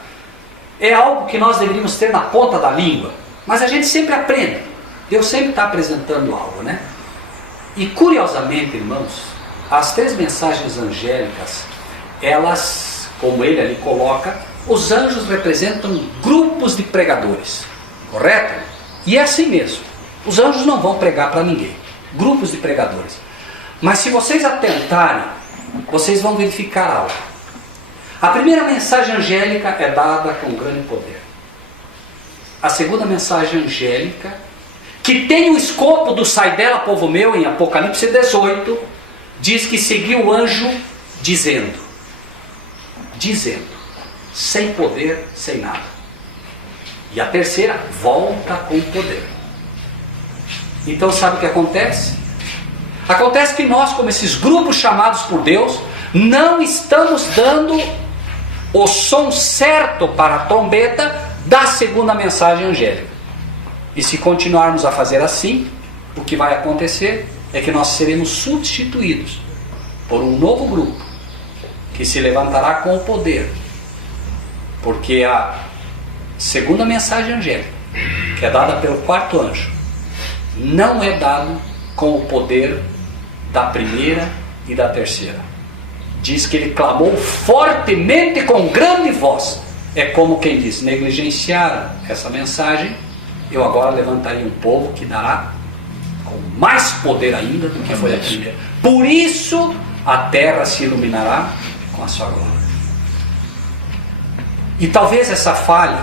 é algo que nós deveríamos ter na ponta da língua, mas a gente sempre aprende. Deus sempre está apresentando algo, né? E curiosamente, irmãos, as 3 mensagens angélicas, elas, como ele ali coloca, os anjos representam grupos de pregadores, correto? E é assim mesmo. Os anjos não vão pregar para ninguém, grupos de pregadores. Mas se vocês atentarem, vocês vão verificar algo. A primeira mensagem angélica é dada com grande poder. A segunda mensagem angélica, que tem o escopo do sai dela, povo meu, em Apocalipse 18, diz que seguiu o anjo dizendo, sem poder, sem nada. E a terceira, volta com poder. Então sabe o que acontece? Acontece que nós, como esses grupos chamados por Deus, não estamos dando o som certo para a trombeta da segunda mensagem angélica. E se continuarmos a fazer assim, o que vai acontecer é que nós seremos substituídos por um novo grupo que se levantará com o poder. Porque a segunda mensagem angélica, que é dada pelo 4º anjo, não é dado com o poder da primeira e da terceira. Diz que ele clamou fortemente com grande voz. É como quem diz, negligenciaram essa mensagem, eu agora levantaria um povo que dará com mais poder ainda do que foi a primeira. Por isso a terra se iluminará com a sua glória. E talvez essa falha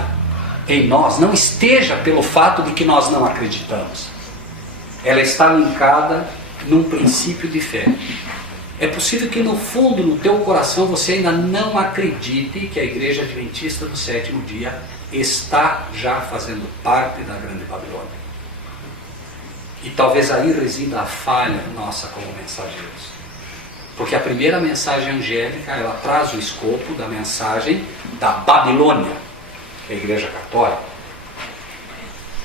em nós não esteja pelo fato de que nós não acreditamos. Ela está linkada num princípio de fé. É possível que no fundo, no teu coração, você ainda não acredite que a Igreja Adventista do 7º dia está já fazendo parte da Grande Babilônia. E talvez aí resida a falha nossa como mensageiros. Porque a primeira mensagem angélica, ela traz o escopo da mensagem da Babilônia, a Igreja Católica.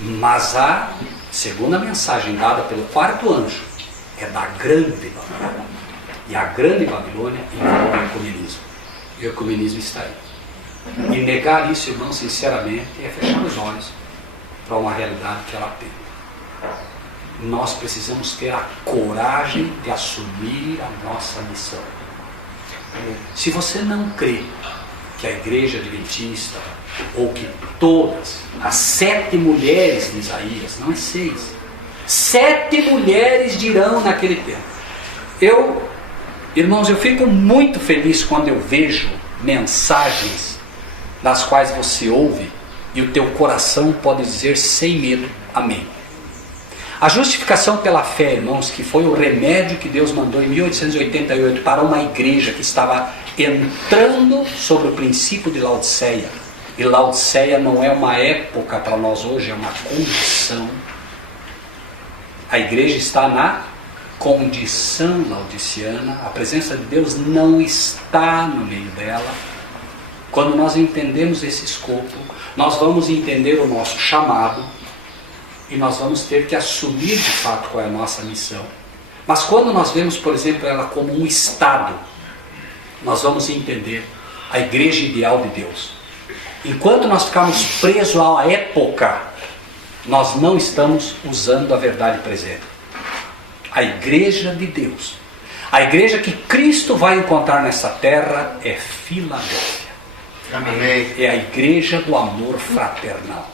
Mas a segunda mensagem dada pelo 4º anjo é da Grande Babilônia. E a Grande Babilônia envolve o ecumenismo. E o ecumenismo está aí. E negar isso, irmão, sinceramente, é fechar os olhos para uma realidade que ela tem. Nós precisamos ter a coragem de assumir a nossa missão. Se você não crê que a Igreja Adventista, ou que todas as 7 mulheres de Isaías, não é 6, 7 mulheres dirão naquele tempo. Irmãos, eu fico muito feliz quando eu vejo mensagens nas quais você ouve e o teu coração pode dizer sem medo, amém. A justificação pela fé, irmãos, que foi o remédio que Deus mandou em 1888 para uma igreja que estava entrando sobre o princípio de Laodiceia. E Laodiceia não é uma época para nós hoje, é uma condição. A igreja está na condição laodiciana, a presença de Deus não está no meio dela. Quando nós entendemos esse escopo, nós vamos entender o nosso chamado e nós vamos ter que assumir de fato qual é a nossa missão. Mas quando nós vemos, por exemplo, ela como um estado, nós vamos entender a igreja ideal de Deus. Enquanto nós ficarmos presos à época, nós não estamos usando a verdade presente. A igreja de Deus, a igreja que Cristo vai encontrar nessa terra é Filadélfia. Amém. É a igreja do amor fraternal.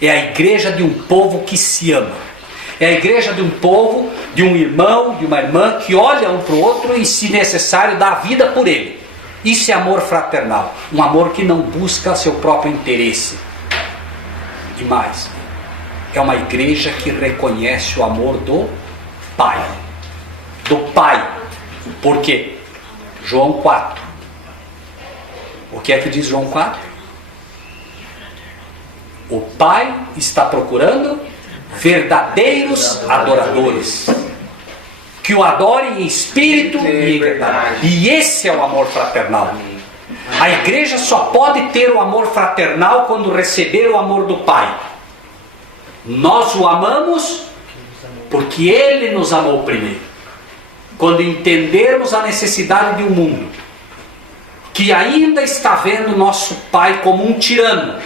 É a igreja de um povo que se ama. É a igreja de um povo, de um irmão, de uma irmã que olha um para o outro e, se necessário, dá a vida por ele. Isso é amor fraternal. Um amor que não busca seu próprio interesse. E mais, é uma igreja que reconhece o amor do Pai. Do Pai. Por quê? João 4. O que é que diz João 4? O Pai está procurando verdadeiros adoradores, que o adorem em espírito e em verdade. E esse é o amor fraternal. A igreja só pode ter o amor fraternal quando receber o amor do Pai. Nós o amamos porque Ele nos amou primeiro. Quando entendermos a necessidade de um mundo que ainda está vendo nosso Pai como um tirano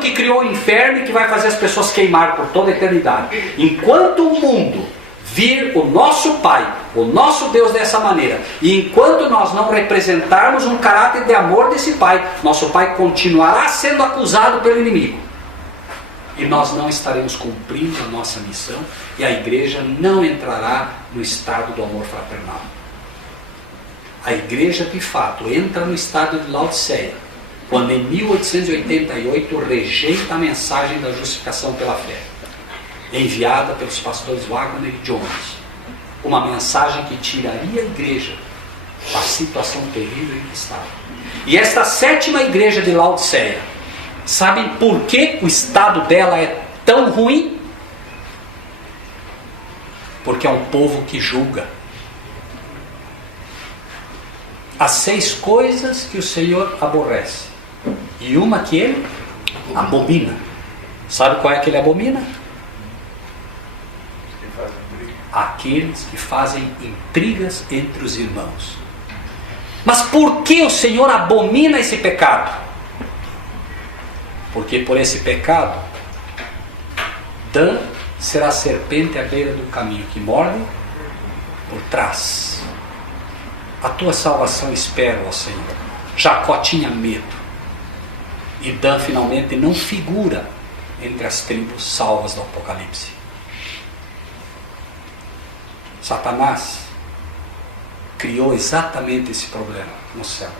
que criou o inferno e que vai fazer as pessoas queimar por toda a eternidade. Enquanto o mundo vir o nosso Pai, o nosso Deus dessa maneira, e enquanto nós não representarmos um caráter de amor desse Pai, nosso Pai continuará sendo acusado pelo inimigo. E nós não estaremos cumprindo a nossa missão, e a igreja não entrará no estado do amor fraternal. A igreja, de fato, entra no estado de Laodiceia, quando em 1888 rejeita a mensagem da justificação pela fé, enviada pelos pastores Wagner e Jones. Uma mensagem que tiraria a igreja da situação terrível em que estava. E esta sétima igreja de Laodiceia, sabem por que o estado dela é tão ruim? Porque é um povo que julga. Há 6 coisas que o Senhor aborrece, e uma que Ele abomina. Sabe qual é que Ele abomina? Aqueles que fazem intrigas entre os irmãos. Mas por que o Senhor abomina esse pecado? Porque por esse pecado, Dan será a serpente à beira do caminho, que morde por trás. A tua salvação espero, ó Senhor. Jacó tinha medo. E Dan finalmente não figura entre as tribos salvas do Apocalipse. Satanás criou exatamente esse problema no céu.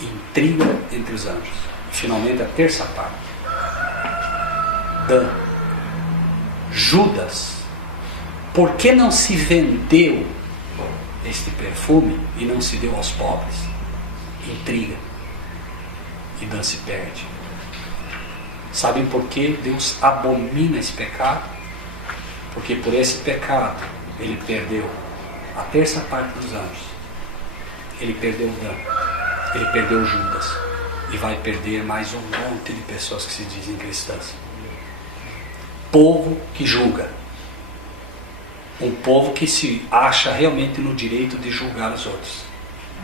Intriga entre os anjos. E finalmente a terça parte. Dan. Judas. Por que não se vendeu este perfume e não se deu aos pobres? Intriga. E Dan se perde. Sabem por que Deus abomina esse pecado? Porque por esse pecado ele perdeu a terça parte dos anjos. Ele perdeu Dan. Ele perdeu Judas. E vai perder mais um monte de pessoas que se dizem cristãs. Povo que julga. Um povo que se acha realmente no direito de julgar os outros.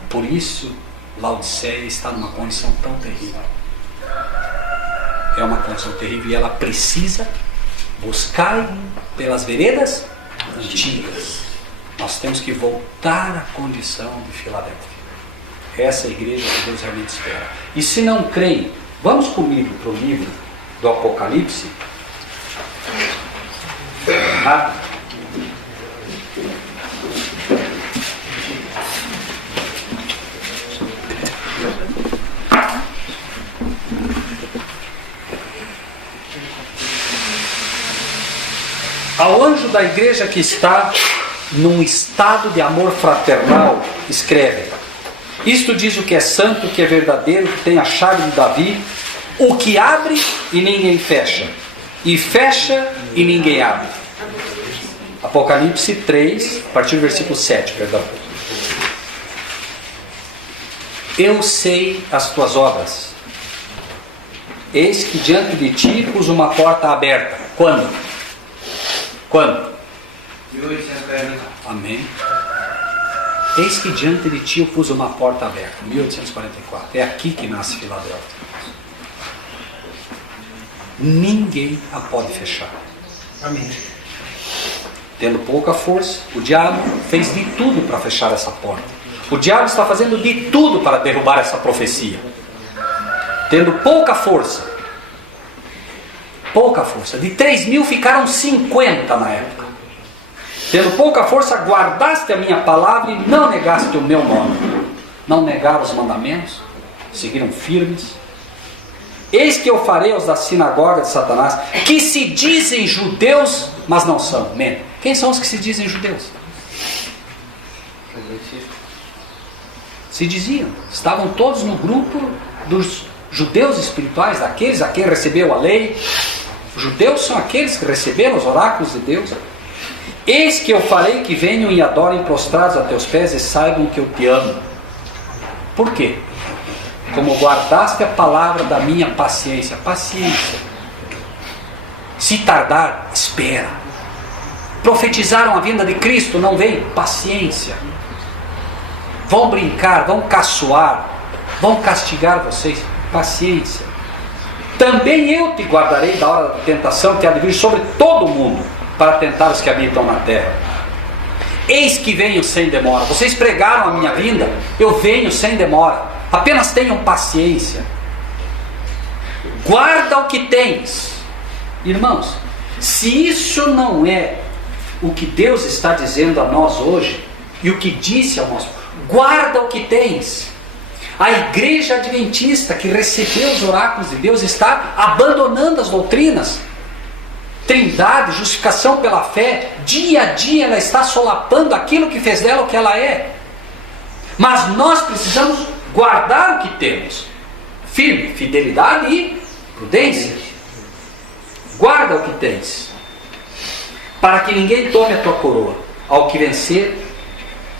Por isso Laodiceia está numa condição tão terrível. É uma condição terrível e ela precisa buscar pelas veredas antigas. Nós temos que voltar à condição de Filadélfia. Essa é a igreja que Deus realmente espera. E se não creem, vamos comigo para o livro do Apocalipse. Ao anjo da igreja que está num estado de amor fraternal, escreve: isto diz o que é santo, o que é verdadeiro, que tem a chave de Davi, o que abre e ninguém fecha, e fecha e ninguém abre. Apocalipse 3, a partir do versículo 7, perdão. Eu sei as tuas obras. Eis que diante de ti pus uma porta aberta. Quando? Quando? 1840. Amém. Eis que diante de ti eu pus uma porta aberta. 1844. É aqui que nasce Filadélfia. Ninguém a pode fechar. Amém. Tendo pouca força, o diabo fez de tudo para fechar essa porta. O diabo está fazendo de tudo para derrubar essa profecia. Tendo pouca força, Pouca força. De 3.000 ficaram 50 na época. Tendo pouca força, guardaste a minha palavra e não negaste o meu nome. Não negaram os mandamentos, seguiram firmes. Eis que eu farei aos da sinagoga de Satanás, que se dizem judeus, mas não são. Mentem. Quem são os que se dizem judeus? Se diziam. Estavam todos no grupo dos judeus espirituais, daqueles a quem recebeu a lei. Os judeus são aqueles que receberam os oráculos de Deus. Eis que eu farei que venham e adorem prostrados a teus pés e saibam que eu te amo. Por quê? Como guardaste a palavra da minha paciência. Paciência. Se tardar, espera. Profetizaram a vinda de Cristo, não vem? Paciência. Vão brincar, vão caçoar, vão castigar vocês. Paciência. Também eu te guardarei da hora da tentação que há de vir sobre todo o mundo, para tentar os que habitam na terra. Eis que venho sem demora. Vocês pregaram a minha vinda, eu venho sem demora. Apenas tenham paciência. Guarda o que tens. Irmãos, se isso não é o que Deus está dizendo a nós hoje, e o que disse a nós, guarda o que tens. A igreja adventista que recebeu os oráculos de Deus está abandonando as doutrinas. Trindade, justificação pela fé, dia a dia ela está solapando aquilo que fez dela o que ela é. Mas nós precisamos guardar o que temos. Firme, fidelidade e prudência. Guarda o que tens, para que ninguém tome a tua coroa. Ao que vencer,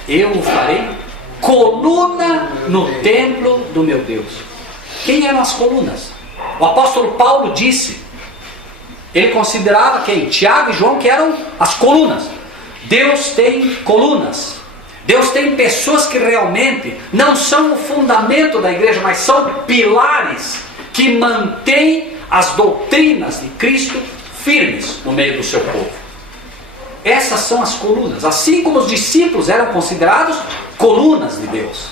eu o farei coluna no templo do meu Deus. Quem eram as colunas? O apóstolo Paulo disse, ele considerava quem? Tiago e João, que eram as colunas. Deus tem colunas. Deus tem pessoas que realmente não são o fundamento da igreja, mas são pilares que mantêm as doutrinas de Cristo firmes no meio do seu povo. Essas são as colunas. Assim como os discípulos eram considerados colunas de Deus.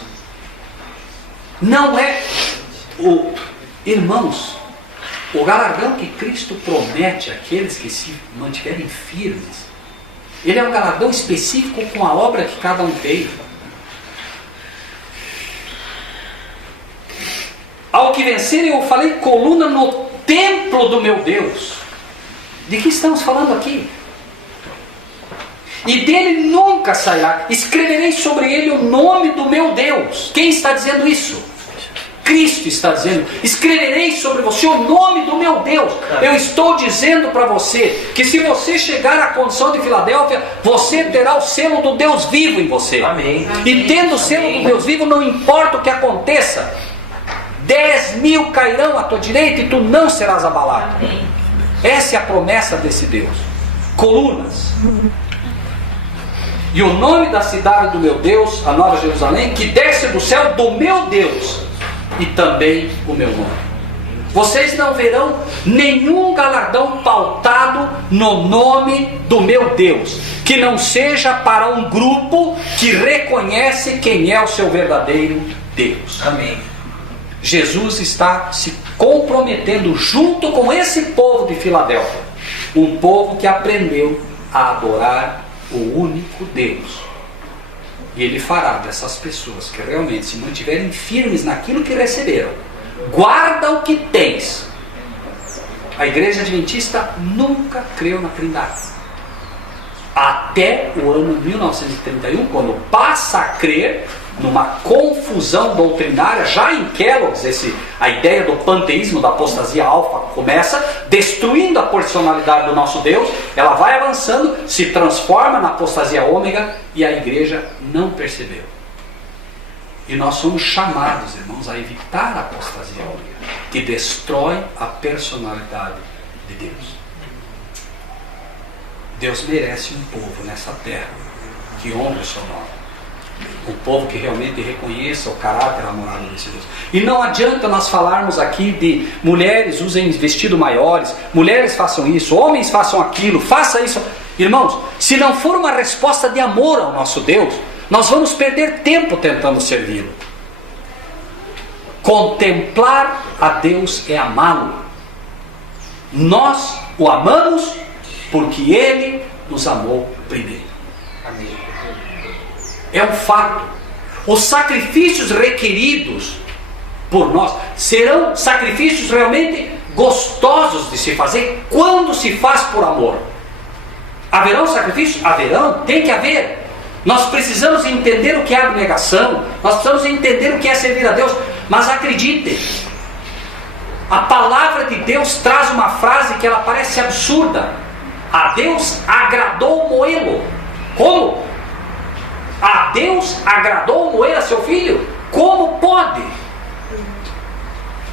Não é irmãos, o galardão que Cristo promete àqueles que se mantiverem firmes, ele é um galardão específico com a obra que cada um tem. Ao que vencerem, eu falei coluna no templo do meu Deus. De que estamos falando aqui? E dele nunca sairá. Escreverei sobre ele o nome do meu Deus. Quem está dizendo isso? Cristo está dizendo, escreverei sobre você o nome do meu Deus. Eu estou dizendo para você, que se você chegar à condição de Filadélfia, você terá o selo do Deus vivo em você. Amém. E tendo o selo do Deus vivo, não importa o que aconteça, 10.000 cairão à tua direita e tu não serás abalado. Amém. Essa é a promessa desse Deus. Colunas. E o nome da cidade do meu Deus, a Nova Jerusalém, que desce do céu do meu Deus, e também o meu nome. Vocês não verão nenhum galardão pautado no nome do meu Deus, que não seja para um grupo que reconhece quem é o seu verdadeiro Deus. Amém. Jesus está se comprometendo junto com esse povo de Filadélfia, um povo que aprendeu a adorar o único Deus. E Ele fará dessas pessoas que realmente se mantiverem firmes naquilo que receberam. Guarda o que tens. A igreja adventista nunca creu na Trindade. Até o ano 1931, quando passa a crer numa confusão doutrinária, já em Kellogg's, a ideia do panteísmo, da apostasia alfa, começa destruindo a personalidade do nosso Deus, ela vai avançando, se transforma na apostasia ômega, e a igreja não percebeu. E nós somos chamados, irmãos, a evitar a apostasia ômega, que destrói a personalidade de Deus. Deus merece um povo nessa terra que honre o seu nome. Um povo que realmente reconheça o caráter, a morada desse Deus. E não adianta nós falarmos aqui de mulheres usem vestido maiores, mulheres façam isso, homens façam aquilo, faça isso. Irmãos, se não for uma resposta de amor ao nosso Deus, nós vamos perder tempo tentando servi-lo. Contemplar a Deus é amá-lo. Nós o amamos porque Ele nos amou primeiro. Amém. É um fato. Os sacrifícios requeridos por nós serão sacrifícios realmente gostosos de se fazer quando se faz por amor. Haverão sacrifícios? Haverão, tem que haver. Nós precisamos entender o que é abnegação, nós precisamos entender o que é servir a Deus, mas acreditem, a palavra de Deus traz uma frase que ela parece absurda. A Deus agradou moê-lo. Como? A Deus agradou moer a seu filho? Como pode?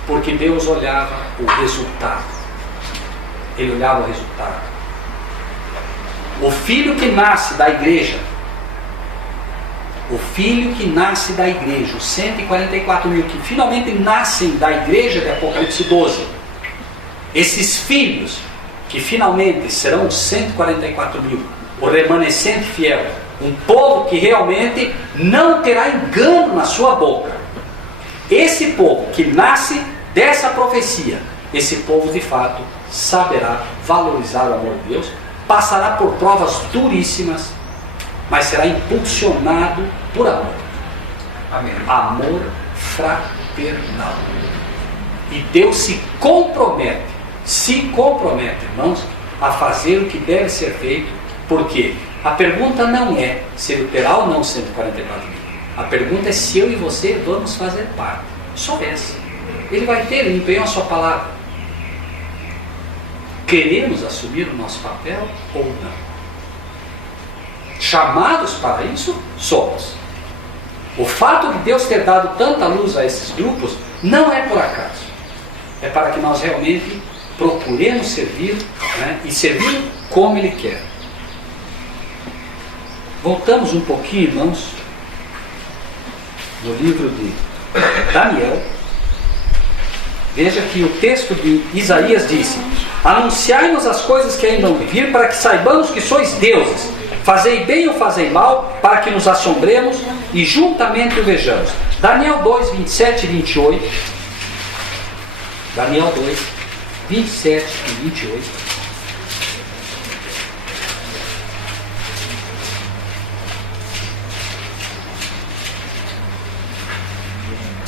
Porque Deus olhava o resultado. Ele olhava o resultado. O filho que nasce da igreja, os 144 mil que finalmente nascem da igreja de Apocalipse 12, esses filhos que finalmente serão 144 mil, o remanescente fiel, um povo que realmente não terá engano na sua boca. Esse povo que nasce dessa profecia, esse povo de fato saberá valorizar o amor de Deus, passará por provas duríssimas, mas será impulsionado por amor. Amém. Amor fraternal. E Deus se compromete, irmãos, a fazer o que deve ser feito. Por quê? A pergunta não é se ele terá ou não 144 mil. A pergunta é se eu e você vamos fazer parte. Só essa. Ele vai ter, ele empenhou a sua palavra. Queremos assumir o nosso papel ou não? Chamados para isso, somos. O fato de Deus ter dado tanta luz a esses grupos não é por acaso. É para que nós realmente procuremos servir, né, e servir como Ele quer. Voltamos um pouquinho, irmãos, no livro de Daniel. Veja que o texto de Isaías disse: anunciai-nos as coisas que ainda hão de vir, para que saibamos que sois deuses. Fazei bem ou fazei mal, para que nos assombremos e juntamente o vejamos. Daniel 2, 27 e 28. Daniel 2, 27 e 28.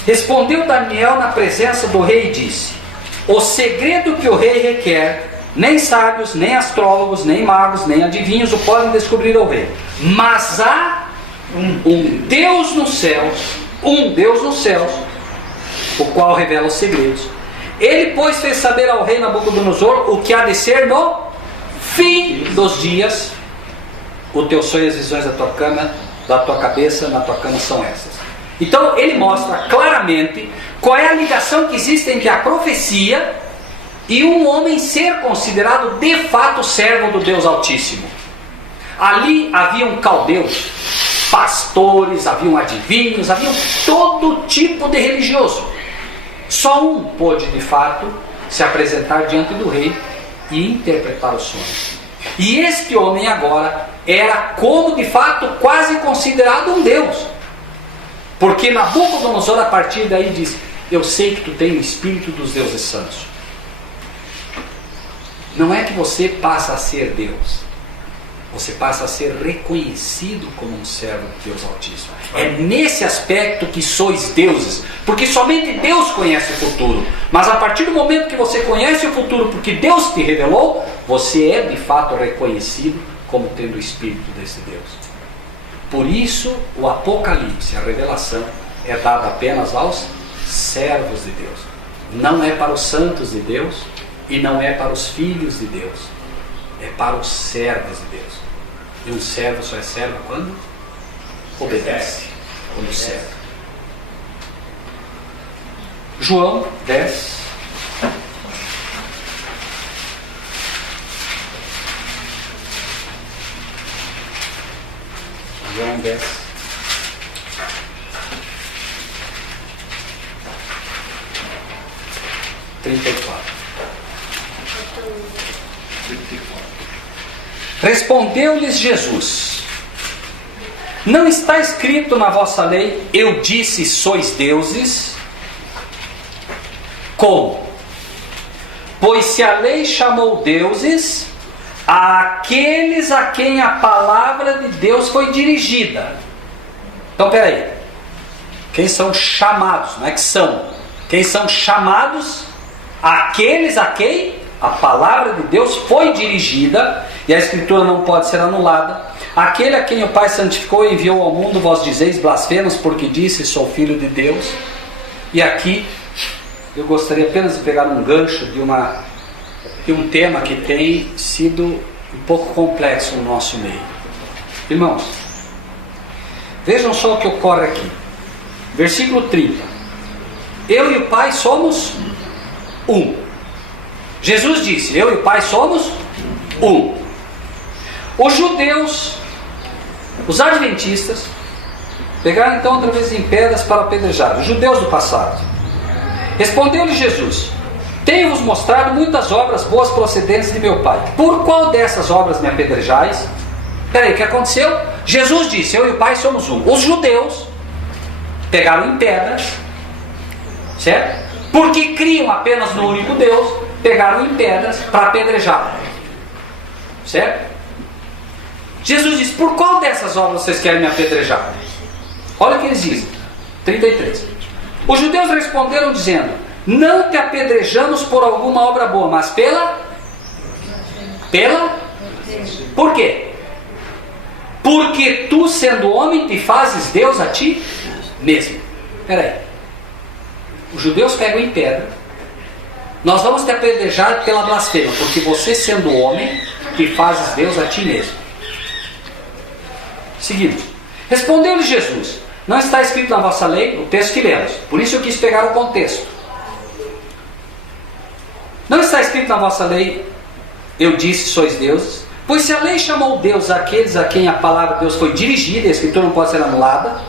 Respondeu Daniel na presença do rei e disse: o segredo que o rei requer, nem sábios, nem astrólogos, nem magos, nem adivinhos o podem descobrir ao rei. Mas há um Deus nos céus, o qual revela os segredos. Ele, pois, fez saber ao rei Nabucodonosor o que há de ser no fim dos dias. O teu sonho e as visões da tua cama, da tua cabeça, na tua cama são essas. Então ele mostra claramente qual é a ligação que existe entre a profecia e um homem ser considerado de fato servo do Deus Altíssimo. Ali haviam caldeus, pastores, haviam adivinhos, haviam todo tipo de religioso. Só um pôde de fato se apresentar diante do rei e interpretar o sonho. E este homem agora era como de fato quase considerado um Deus. Porque Nabucodonosor a partir daí diz: eu sei que tu tem o espírito dos deuses santos. Não é que você passa a ser Deus, você passa a ser reconhecido como um servo de Deus Altíssimo. É nesse aspecto que sois deuses, porque somente Deus conhece o futuro. Mas a partir do momento que você conhece o futuro, porque Deus te revelou, você é de fato reconhecido como tendo o espírito desse Deus. Por isso o Apocalipse, a revelação, é dada apenas aos servos de Deus. Não é para os santos de Deus e não é para os filhos de Deus. É para os servos de Deus. E um servo só é servo quando obedece, quando serve. João 10. João 10. Respondeu-lhes Jesus: não está escrito na vossa lei, eu disse sois deuses? Como? Pois se a lei chamou deuses àqueles a quem a palavra de Deus foi dirigida. Então, peraí. Quem são chamados? Não é que são. Quem são chamados? Aqueles a quem a palavra de Deus foi dirigida, e a Escritura não pode ser anulada. Aquele a quem o Pai santificou e enviou ao mundo, vós dizeis blasfemos, porque disse, sou filho de Deus. E aqui eu gostaria apenas de pegar um gancho de um tema que tem sido um pouco complexo no nosso meio. Irmãos, vejam só o que ocorre aqui. Versículo 30. Eu e o Pai somos um. Jesus disse, eu e o Pai somos um. Os judeus, os adventistas, pegaram então outra vez em pedras para apedrejar. Os judeus do passado. Respondeu-lhe Jesus, tenho-vos mostrado muitas obras boas procedentes de meu Pai. Por qual dessas obras me apedrejais? Peraí, o que aconteceu? Jesus disse, eu e o Pai somos um. Os judeus pegaram em pedras, certo? Porque criam apenas no único Deus, pegaram em pedras para apedrejar, certo? Jesus disse, por qual dessas obras vocês querem me apedrejar? Olha o que eles dizem, 33. Os judeus responderam dizendo, não te apedrejamos por alguma obra boa, mas pela? Por quê? Porque tu, sendo homem, te fazes Deus a ti mesmo. Espera aí. Os judeus pegam em pedra. Nós vamos te apedrejar pela blasfêmia, porque você, sendo homem, te fazes Deus a ti mesmo. Seguimos. Respondeu-lhe Jesus, não está escrito na vossa lei, o texto que lemos. Por isso eu quis pegar o contexto. Não está escrito na vossa lei, eu disse, sois deuses. Pois se a lei chamou Deus àqueles a quem a palavra de Deus foi dirigida, e a Escritura não pode ser anulada,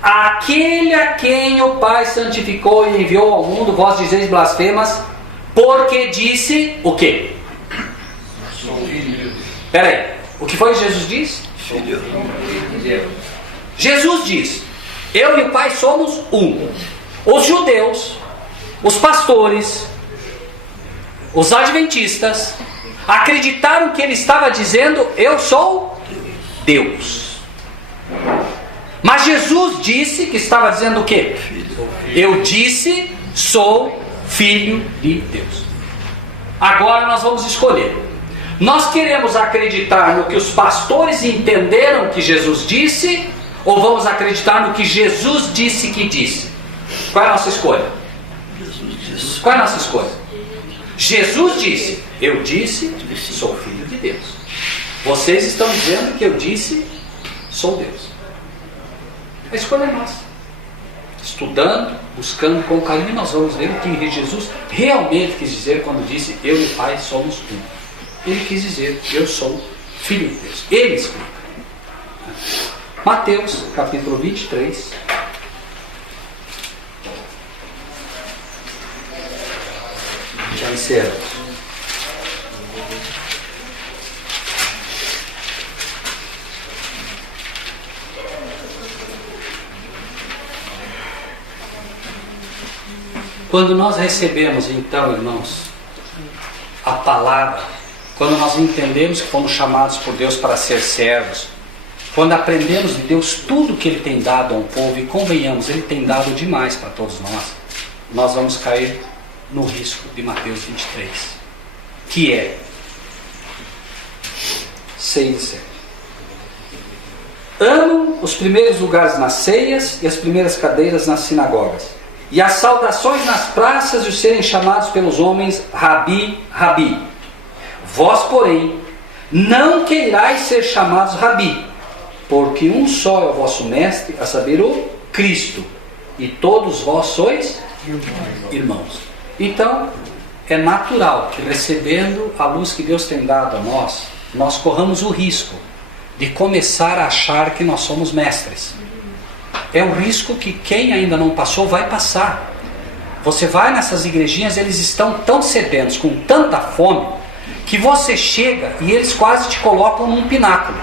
aquele a quem o Pai santificou e enviou ao mundo, vós dizeis blasfemas, porque disse o quê? Espera aí, o que foi que Jesus disse? Jesus diz, eu e o Pai somos um. Os judeus, os pastores, os adventistas acreditaram que ele estava dizendo, eu sou Deus. Mas Jesus disse que estava dizendo o quê? Eu disse, sou filho de Deus. Agora nós vamos escolher. Nós queremos acreditar no que os pastores entenderam que Jesus disse, ou vamos acreditar no que Jesus disse que disse? Qual é a nossa escolha? Qual é a nossa escolha? Jesus disse, eu disse, sou filho de Deus. Vocês estão dizendo que eu disse, sou Deus. A escolha é nossa. Estudando, buscando com carinho, nós vamos ver o que Jesus realmente quis dizer quando disse, eu e o Pai somos um. Ele quis dizer, eu sou filho de Deus. Ele explica. Mateus, capítulo 23. Já encerramos. Quando nós recebemos, então, irmãos, a palavra, quando nós entendemos que fomos chamados por Deus para ser servos, quando aprendemos de Deus tudo que Ele tem dado ao povo, e convenhamos, Ele tem dado demais para todos nós vamos cair no risco de Mateus 23, que é 6 e 7. Amam os primeiros lugares nas ceias e as primeiras cadeiras nas sinagogas, e as saudações nas praças e os serem chamados pelos homens Rabi, Rabi. Vós, porém, não queirais ser chamados Rabi, porque um só é o vosso mestre, a saber, o Cristo, e todos vós sois irmãos. Então, é natural que, recebendo a luz que Deus tem dado a nós corramos o risco de começar a achar que nós somos mestres. É um risco que quem ainda não passou vai passar. Você vai nessas igrejinhas, eles estão tão sedentos, com tanta fome, que você chega e eles quase te colocam num pináculo.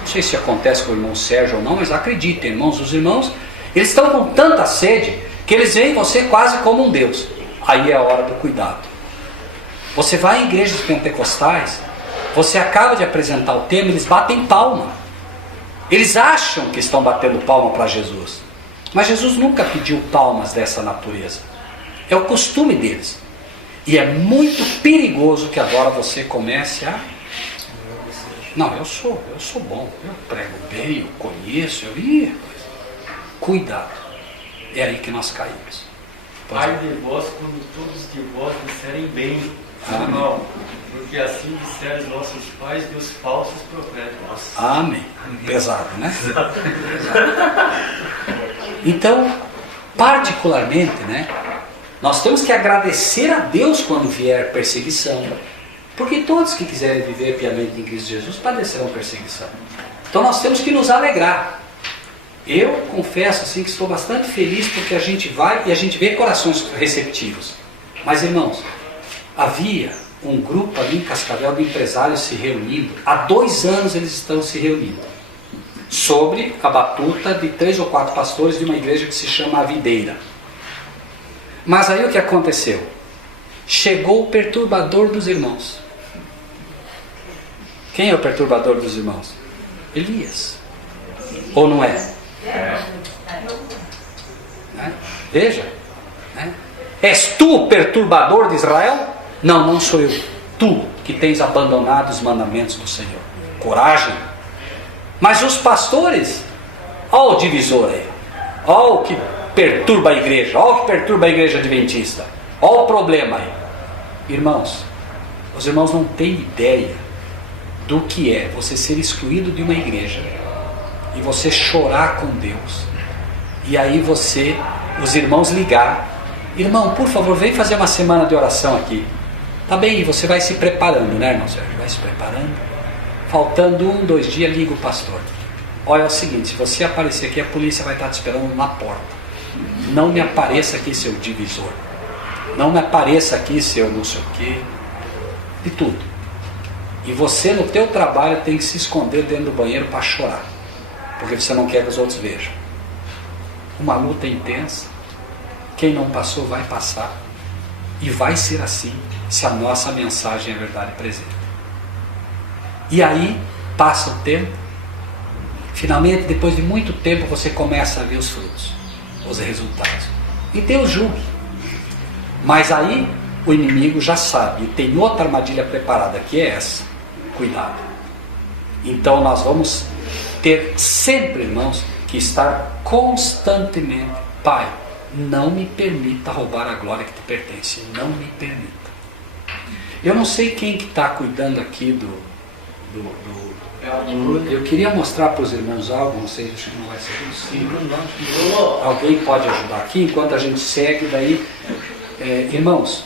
Não sei se acontece com o irmão Sérgio ou não, mas acreditem, irmãos, os irmãos, eles estão com tanta sede que eles veem você quase como um Deus. Aí é a hora do cuidado. Você vai em igrejas pentecostais, você acaba de apresentar o tema, eles batem palma. Eles acham que estão batendo palma para Jesus. Mas Jesus nunca pediu palmas dessa natureza. É o costume deles. E é muito perigoso que agora você comece a... Não, eu sou bom, eu prego bem, eu conheço, cuidado. É aí que nós caímos. Ai de vós quando todos de vós disserem bem, irmão, porque assim disseram os nossos pais e os falsos profetas. Amém. Pesado, né? Então, particularmente, né, nós temos que agradecer a Deus quando vier perseguição. Porque todos que quiserem viver piamente em Cristo Jesus padecerão perseguição. Então nós temos que nos alegrar. Eu confesso assim que estou bastante feliz porque a gente vai e a gente vê corações receptivos. Mas irmãos, havia um grupo ali em Cascavel de empresários se reunindo. Há 2 anos eles estão se reunindo. Sobre a batuta de 3 ou 4 pastores de uma igreja que se chama A Videira. Mas aí o que aconteceu? Chegou o perturbador dos irmãos. Quem é o perturbador dos irmãos? Elias. Ou não é? Né? Veja. Né? És tu o perturbador de Israel? Não, não sou eu. Tu que tens abandonado os mandamentos do Senhor. Coragem. Mas os pastores, olha o divisor aí. Olha o que perturba a igreja. Olha o que perturba a igreja adventista. Olha o problema aí. Irmãos, os irmãos não têm ideia do que é você ser excluído de uma igreja e você chorar com Deus. E aí os irmãos ligar. Irmão, por favor, vem fazer uma semana de oração aqui. Tá bem, e você vai se preparando, né, irmão Sérgio? Vai se preparando. Faltando 1, 2 dias, liga o pastor. Olha, é o seguinte, se você aparecer aqui, a polícia vai estar te esperando na porta. Não me apareça aqui, seu divisor. Não me apareça aqui, seu não sei o quê. De tudo. E você, no teu trabalho, tem que se esconder dentro do banheiro para chorar. Porque você não quer que os outros vejam. Uma luta intensa. Quem não passou, vai passar. E vai ser assim, se a nossa mensagem é verdade presente. E aí, passa o tempo. Finalmente, depois de muito tempo, você começa a ver os frutos. Os resultados. E Deus julgue. Mas aí, o inimigo já sabe. E tem outra armadilha preparada, que é essa. Cuidado. Então, nós vamos ter sempre, irmãos, que estar constantemente. Pai, não me permita roubar a glória que te pertence. Não me permita. Eu não sei quem que está cuidando aqui eu queria mostrar para os irmãos algo, não sei, acho que não vai ser possível. Alguém pode ajudar aqui enquanto a gente segue daí. Irmãos,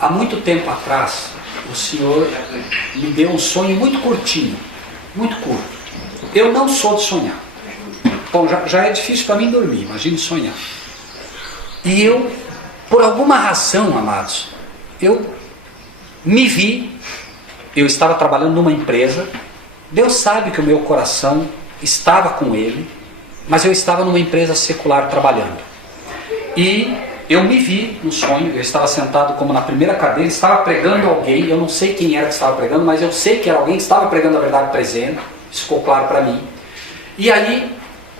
há muito tempo atrás, o Senhor me deu um sonho muito curtinho, muito curto. Eu não sou de sonhar. Bom, já é difícil para mim dormir, imagine sonhar. E eu, por alguma razão, amados, eu me vi, eu estava trabalhando numa empresa, Deus sabe que o meu coração estava com Ele, mas eu estava numa empresa secular trabalhando. E eu me vi no sonho, eu estava sentado como na primeira cadeira, estava pregando alguém, eu não sei quem era que estava pregando, mas eu sei que era alguém que estava pregando a verdade presente, isso ficou claro para mim. E aí,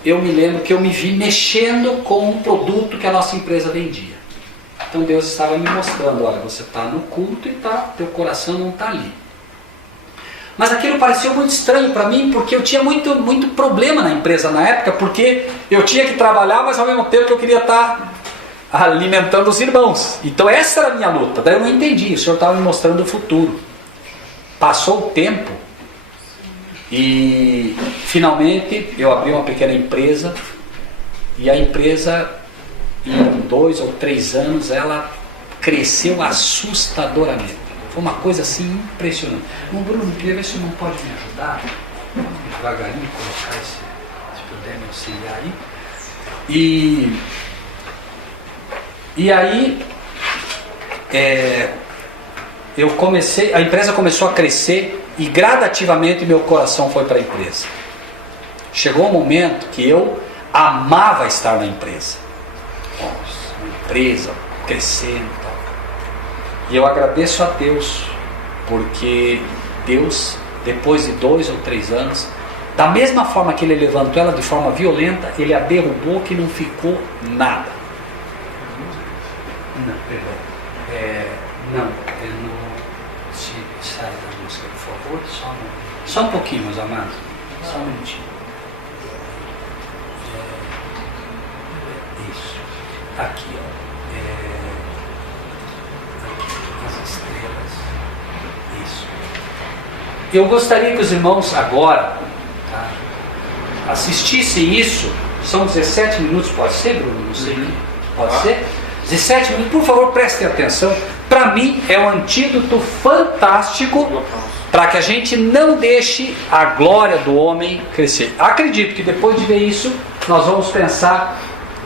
eu me lembro que eu me vi mexendo com um produto que a nossa empresa vendia. Então Deus estava me mostrando, olha, você está no culto e teu coração não está ali. Mas aquilo pareceu muito estranho para mim, porque eu tinha muito problema na empresa na época, porque eu tinha que trabalhar, mas ao mesmo tempo eu queria estar alimentando os irmãos. Então essa era a minha luta. Daí eu não entendi, o Senhor estava me mostrando o futuro. Passou o tempo e finalmente eu abri uma pequena empresa, e a empresa, em 2 ou 3 anos, ela cresceu assustadoramente. Foi uma coisa assim impressionante. Bom, Bruno, queria ver se o irmão pode me ajudar devagarinho, colocar se puder me auxiliar aí. E aí eu comecei, a empresa começou a crescer e gradativamente meu coração foi para a empresa. Chegou um momento que eu amava estar na empresa. Nossa, uma empresa crescendo e tal. E eu agradeço a Deus, porque Deus, depois de 2 ou 3 anos, da mesma forma que Ele levantou ela de forma violenta, Ele a derrubou que não ficou nada. Não, perdão. Não, ele não se sai da música, por favor. Só um pouquinho, meus amados. Só um minutinho. Isso. Aqui, ó. Aqui, as estrelas. Isso. Eu gostaria que os irmãos agora, tá, assistissem isso. São 17 minutos, pode ser, Bruno? Não sei. Pode ser? 17 minutos, por favor, prestem atenção. Para mim é um antídoto fantástico para que a gente não deixe a glória do homem crescer. Acredito que depois de ver isso, nós vamos pensar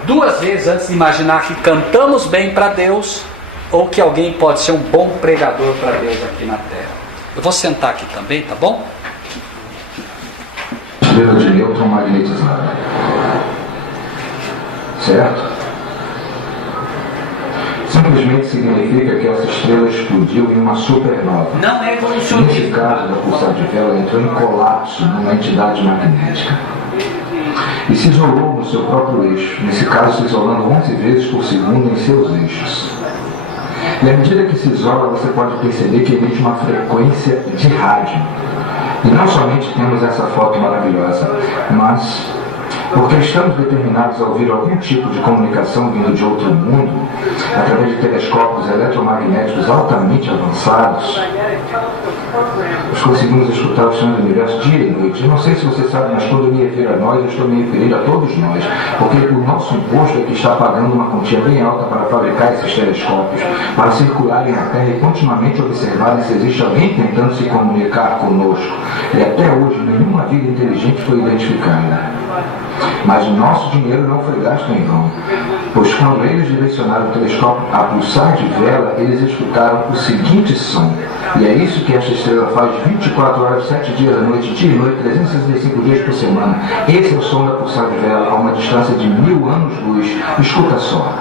2 vezes antes de imaginar que cantamos bem para Deus ou que alguém pode ser um bom pregador para Deus aqui na terra. Eu vou sentar aqui também, tá bom? Estrela de nêutron magnetizada. Certo? Simplesmente significa que essa estrela explodiu em uma supernova. Não é evolucionismo. Nesse caso, da pulsar de vela entrou em colapso numa entidade magnética e se isolou no seu próprio eixo, nesse caso se isolando 11 vezes por segundo em seus eixos. E à medida que se isola, você pode perceber que emite uma frequência de rádio. E não somente temos essa foto maravilhosa, mas porque estamos determinados a ouvir algum tipo de comunicação vindo de outro mundo, através de telescópios eletromagnéticos altamente avançados, nós conseguimos escutar o som do universo dia e noite. Eu não sei se você sabe, mas quando eu me refiro a nós, eu estou me referindo a todos nós, porque o nosso imposto é que está pagando uma quantia bem alta para fabricar esses telescópios, para circularem na Terra e continuamente observarem se existe alguém tentando se comunicar conosco. E até hoje, nenhuma vida inteligente foi identificada. Mas o nosso dinheiro não foi gasto em vão, pois quando eles direcionaram o telescópio a pulsar de vela, eles escutaram o seguinte som. E é isso que esta estrela faz 24 horas, 7 dias à noite, dia e noite, 365 dias por semana. Esse é o som da pulsar de vela a uma distância de 1000 anos-luz. Escuta só.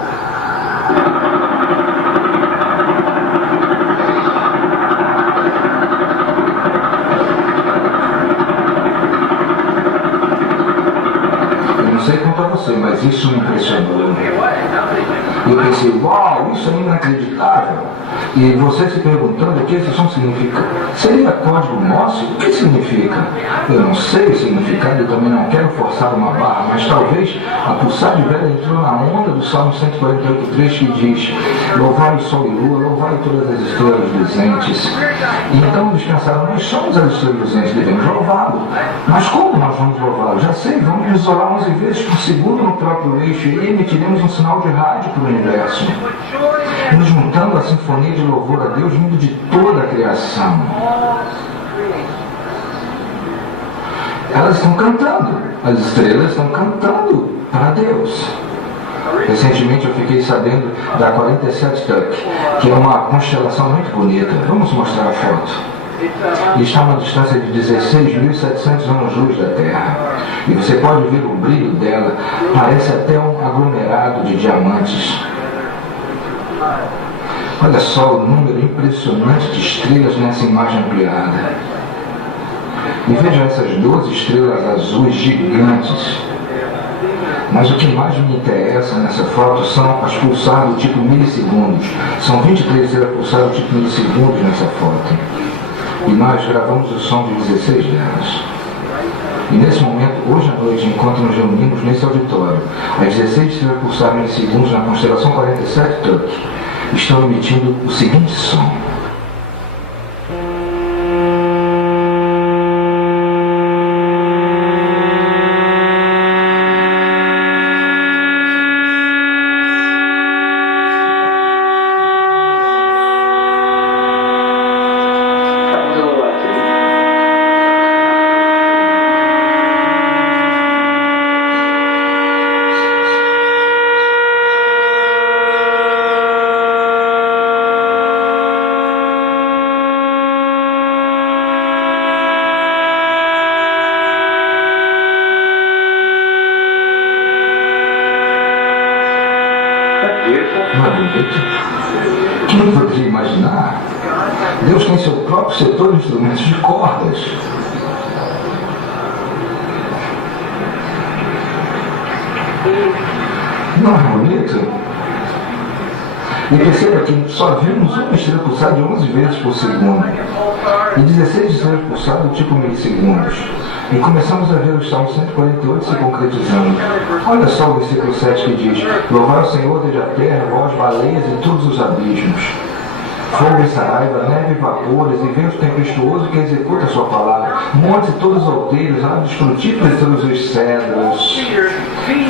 Mas isso me impressionou. Eu pensei, uau, isso é inacreditável. E você se perguntando o que esse som significa. Seria código nosso? O que significa? Eu não sei o significado, eu também não quero forçar uma barra, mas talvez a pulsar de vela entrou na onda do Salmo 148,3 que diz: louvai o sol e lua, louvai todas as estrelas luzentes. E então eles pensaram, nós somos as estrelas luzentes, devemos louvá-lo. Mas como nós vamos louvá-lo? Já sei, vamos nos isolar 11 vezes por segundo no próprio eixo e emitiremos um sinal de rádio para o universo, nos juntando a sinfonia de louvor a Deus vindo de toda a criação. Elas estão cantando, as estrelas estão cantando para Deus. Recentemente eu fiquei sabendo da 47 Tuc, que é uma constelação muito bonita. Vamos mostrar a foto. E está a uma distância de 16.700 anos-luz da Terra. E você pode ver o brilho dela, parece até um aglomerado de diamantes. Olha só o número impressionante de estrelas nessa imagem ampliada. E veja essas 12 estrelas azuis gigantes. Mas o que mais me interessa nessa foto são as pulsadas do tipo milissegundos. São 23 estrelas pulsadas do tipo milissegundos nessa foto. E nós gravamos o som de 16 delas. E nesse momento, hoje à noite, enquanto nos reunimos nesse auditório, as 16 estrelas pulsadas milissegundos na constelação 47 Tuc estão emitindo o seguinte som. Quem poderia imaginar? Deus tem seu próprio setor de instrumentos de cordas. Não é bonito? E perceba que só vimos uma estrela pulsar de 11 vezes por segundo e 16 estrelas pulsar do tipo milissegundos. E começamos a ver o Salmo 148 se concretizando. Olha só o versículo 7 que diz: louvai o Senhor desde a terra, vós baleias e todos os abismos. Fogo e saraiva, neve e vapores, e vento tempestuoso que executa a sua palavra. Montes e todos os outeiros, árvores frutíferas e todos os cedros.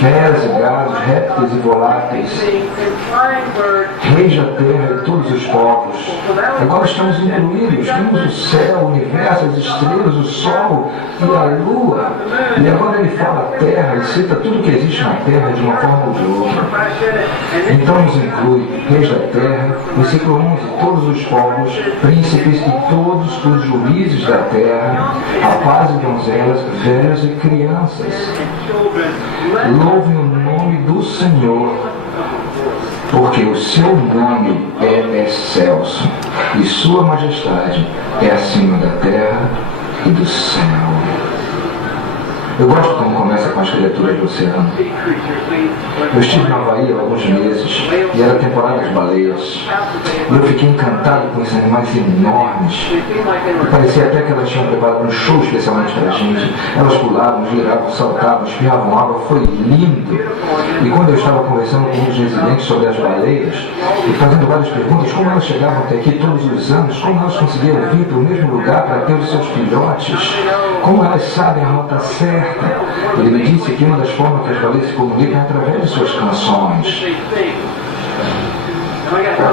Feras e gados, répteis e voláteis. Reis da terra e todos os povos. Agora estamos incluídos. Temos o céu, o universo, as estrelas, o sol e a lua. E agora ele fala terra e cita tudo que existe na terra de uma forma ou de outra. Então nos inclui reis da terra, versículo 11, todos os povos, príncipes e todos os juízes da terra, rapazes e donzelas, velhos e crianças. Louvem o nome do Senhor, porque o seu nome é excelso e sua majestade é acima da terra e do céu. Eu gosto como começa com as criaturas do oceano. Eu estive na Havaí há alguns meses e era temporada de baleias. E eu fiquei encantado com esses animais enormes. Parecia até que elas tinham preparado um show especialmente para a gente. Elas pulavam, giravam, saltavam, espirravam água. Foi lindo. E quando eu estava conversando com um dos residentes sobre as baleias e fazendo várias perguntas, como elas chegavam até aqui todos os anos, como elas conseguiam vir para o mesmo lugar para ter os seus filhotes, como elas sabem a rota certa. Ele me disse que uma das formas que as baleias se comunicam é através de suas canções.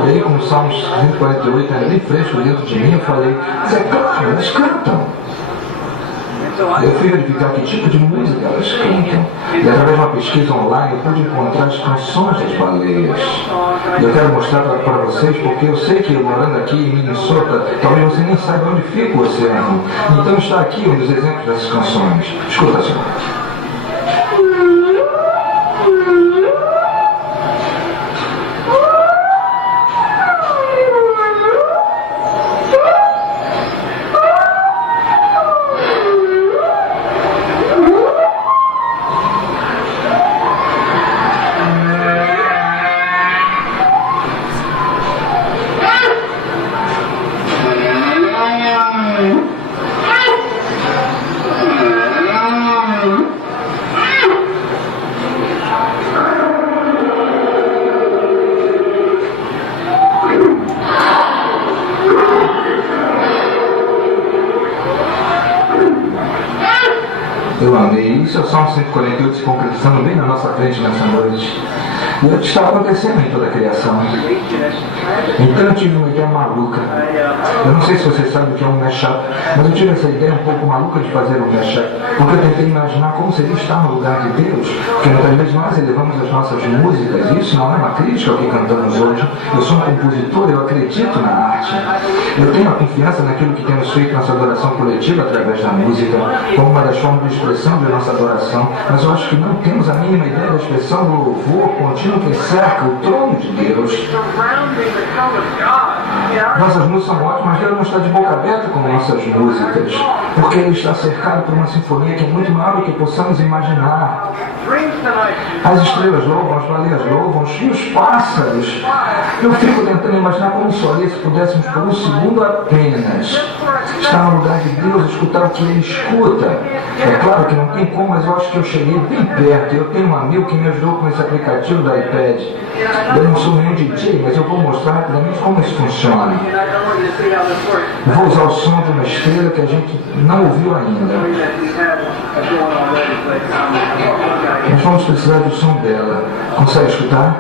Olhei como o Salmo 148 era bem fresco dentro de mim, eu falei, mas é claro, elas cantam. Eu fui verificar que tipo de música elas cantam. E através de uma pesquisa online eu pude encontrar as canções das baleias. E eu quero mostrar para vocês, porque eu sei que morando aqui em Minnesota, talvez você nem saiba onde fica o oceano. Então está aqui um dos exemplos dessas canções. Escuta só. Eu amei. Isso é o Salmo 148 se concretizando bem na nossa frente nessa noite. E o que está acontecendo em toda a criação. Então eu tive uma ideia maluca. Eu não sei se você sabe o que é um mashup, mas eu tive essa ideia um pouco maluca de fazer um mashup, porque eu tentei imaginar como seria estar no lugar de Deus, porque muitas vezes nós elevamos as nossas músicas, e isso não é uma crítica ao que cantamos hoje. Eu sou um compositor, eu acredito na arte. Eu tenho a confiança naquilo que temos feito nossa adoração coletiva através da música, como uma das formas de expressão de nossa adoração, mas eu acho que não temos a mínima ideia da expressão do louvor contínuo que cerca o trono de Deus. Nossas músicas são ótimas, mas Deus não está de boca aberta com nossas músicas, porque Ele está cercado por uma sinfonia que é muito maior do que possamos imaginar. As estrelas louvam, as baleias louvam, e os pássaros. Eu fico tentando imaginar como soaria se pudéssemos por um segundo apenas estar no lugar de Deus, escutar o que Ele escuta. É claro que não tem como, mas eu acho que eu cheguei bem perto. Eu tenho um amigo que me ajudou com esse aplicativo da iPad. Eu não sou nenhum DJ, mas eu vou mostrar rapidamente como isso funciona. Eu vou usar o som de uma estrela que a gente não ouviu ainda. Nós vamos precisar do som dela. Consegue escutar?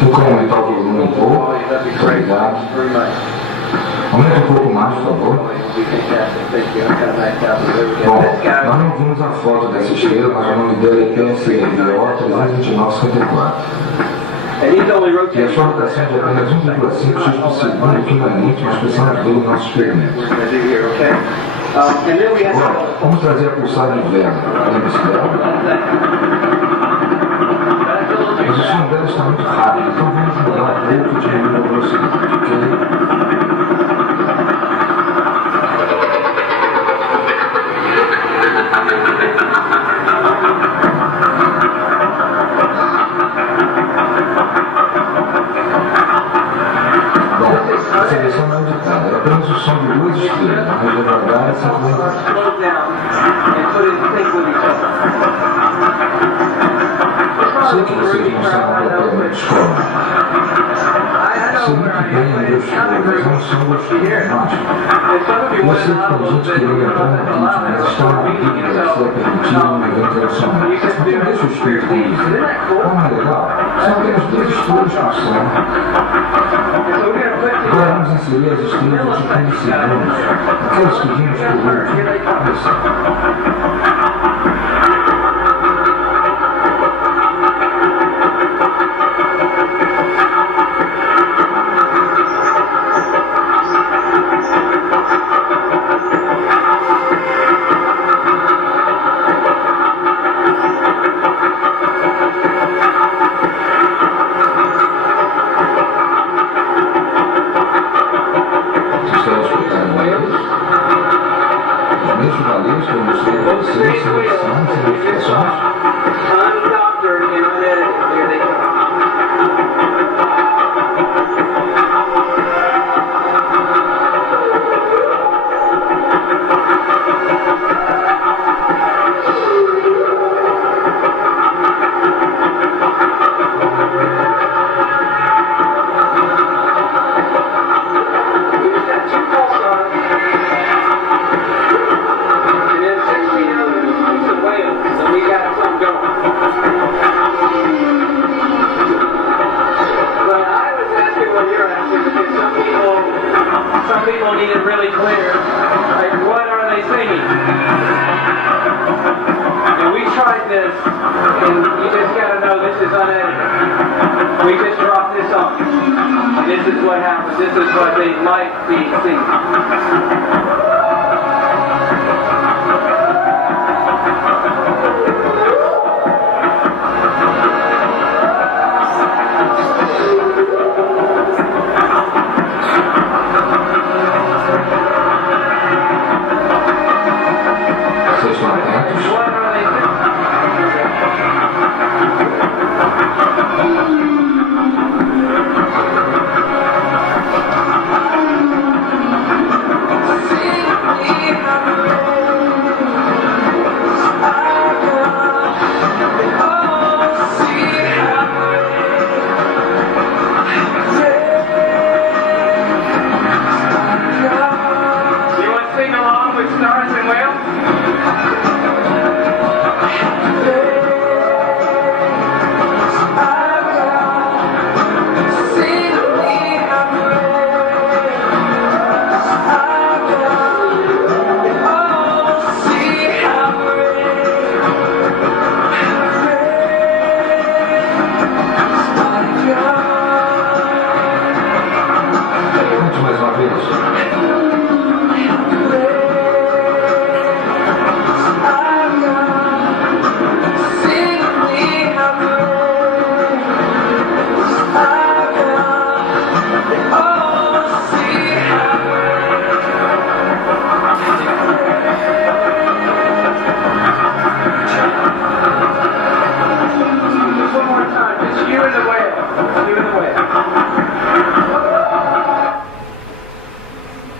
Tem como aumentar o volume um pouco? Muito obrigado. Aumenta um pouco mais, por favor. Bom, nós não vimos a foto dessa estrela, mas o nome dela é PSRO 32954. E a sua rotação é de apenas 1,5 x por segundo, que não é muito, mas precisamos ver o nosso experimento. Agora, vamos trazer a pulsar de vela. Lembra-se dela? Mas o som dela está muito rápido, então vamos mudar um pouco de velocidade, ok? A seleção não é editada, é apenas o som de duas estrelas, mas devagar e sem comentários. Sei que vocês não são uma plateia de escola. Sei muito bem onde eu estou, mas não são gostosos mágicos. Eu sei que tem gente querendo entrar no ritmo, mas está na dúvida se é permitido no evento relacionamento. Então deixa o espírito conduzir. Não é legal? São apenas duas estrelas por som. Agora vamos inserir as estrelas de 15 segundos, aquelas que vimos por último. Olha só.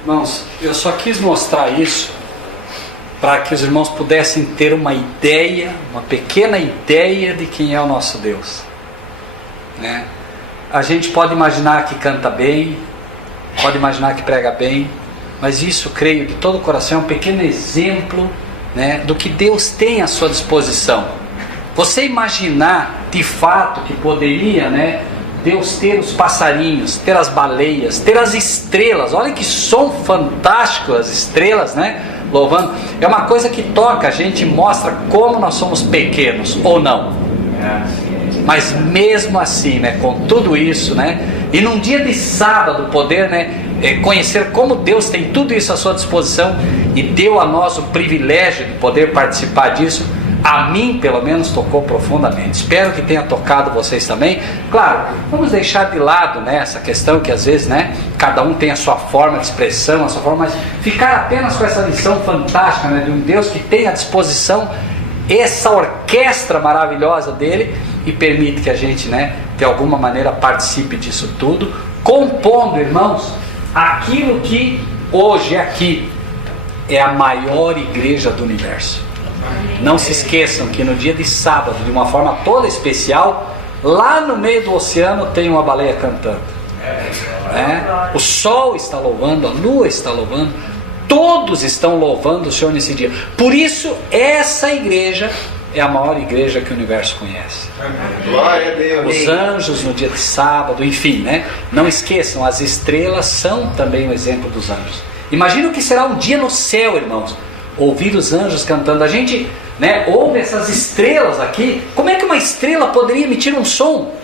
Irmãos, eu só quis mostrar isso para que os irmãos pudessem ter uma ideia, uma pequena ideia de quem é o nosso Deus, né? A gente pode imaginar que canta bem, pode imaginar que prega bem, mas isso, creio, de todo o coração é um pequeno exemplo, né, do que Deus tem à sua disposição. Você imaginar de fato que poderia, né, Deus ter os passarinhos, ter as baleias, ter as estrelas. Olha que som fantástico as estrelas, né? Louvando. É uma coisa que toca a gente e mostra como nós somos pequenos, ou não. Mas mesmo assim, né, com tudo isso, né, e num dia de sábado poder, né, conhecer como Deus tem tudo isso à sua disposição e deu a nós o privilégio de poder participar disso, A mim, pelo menos, tocou profundamente. Espero que tenha tocado vocês também. Claro, vamos deixar de lado, né, essa questão que às vezes, né, cada um tem a sua forma de expressão, a sua forma, mas ficar apenas com essa lição fantástica, né, de um Deus que tem à disposição essa orquestra maravilhosa dele e permite que a gente, né, de alguma maneira participe disso tudo, compondo, irmãos, aquilo que hoje aqui é a maior igreja do universo. Não se esqueçam que no dia de sábado, de uma forma toda especial, lá no meio do oceano tem uma baleia cantando. O sol está louvando, a lua está louvando, todos estão louvando o Senhor nesse dia. Por isso, essa igreja é a maior igreja que o universo conhece. Glória a Deus. Os anjos no dia de sábado, enfim, né? Não esqueçam, as estrelas são também um exemplo dos anjos. Imagina o que será um dia no céu, irmãos, ouvir os anjos cantando. A gente, né, ouve essas estrelas aqui. Como é que uma estrela poderia emitir um som?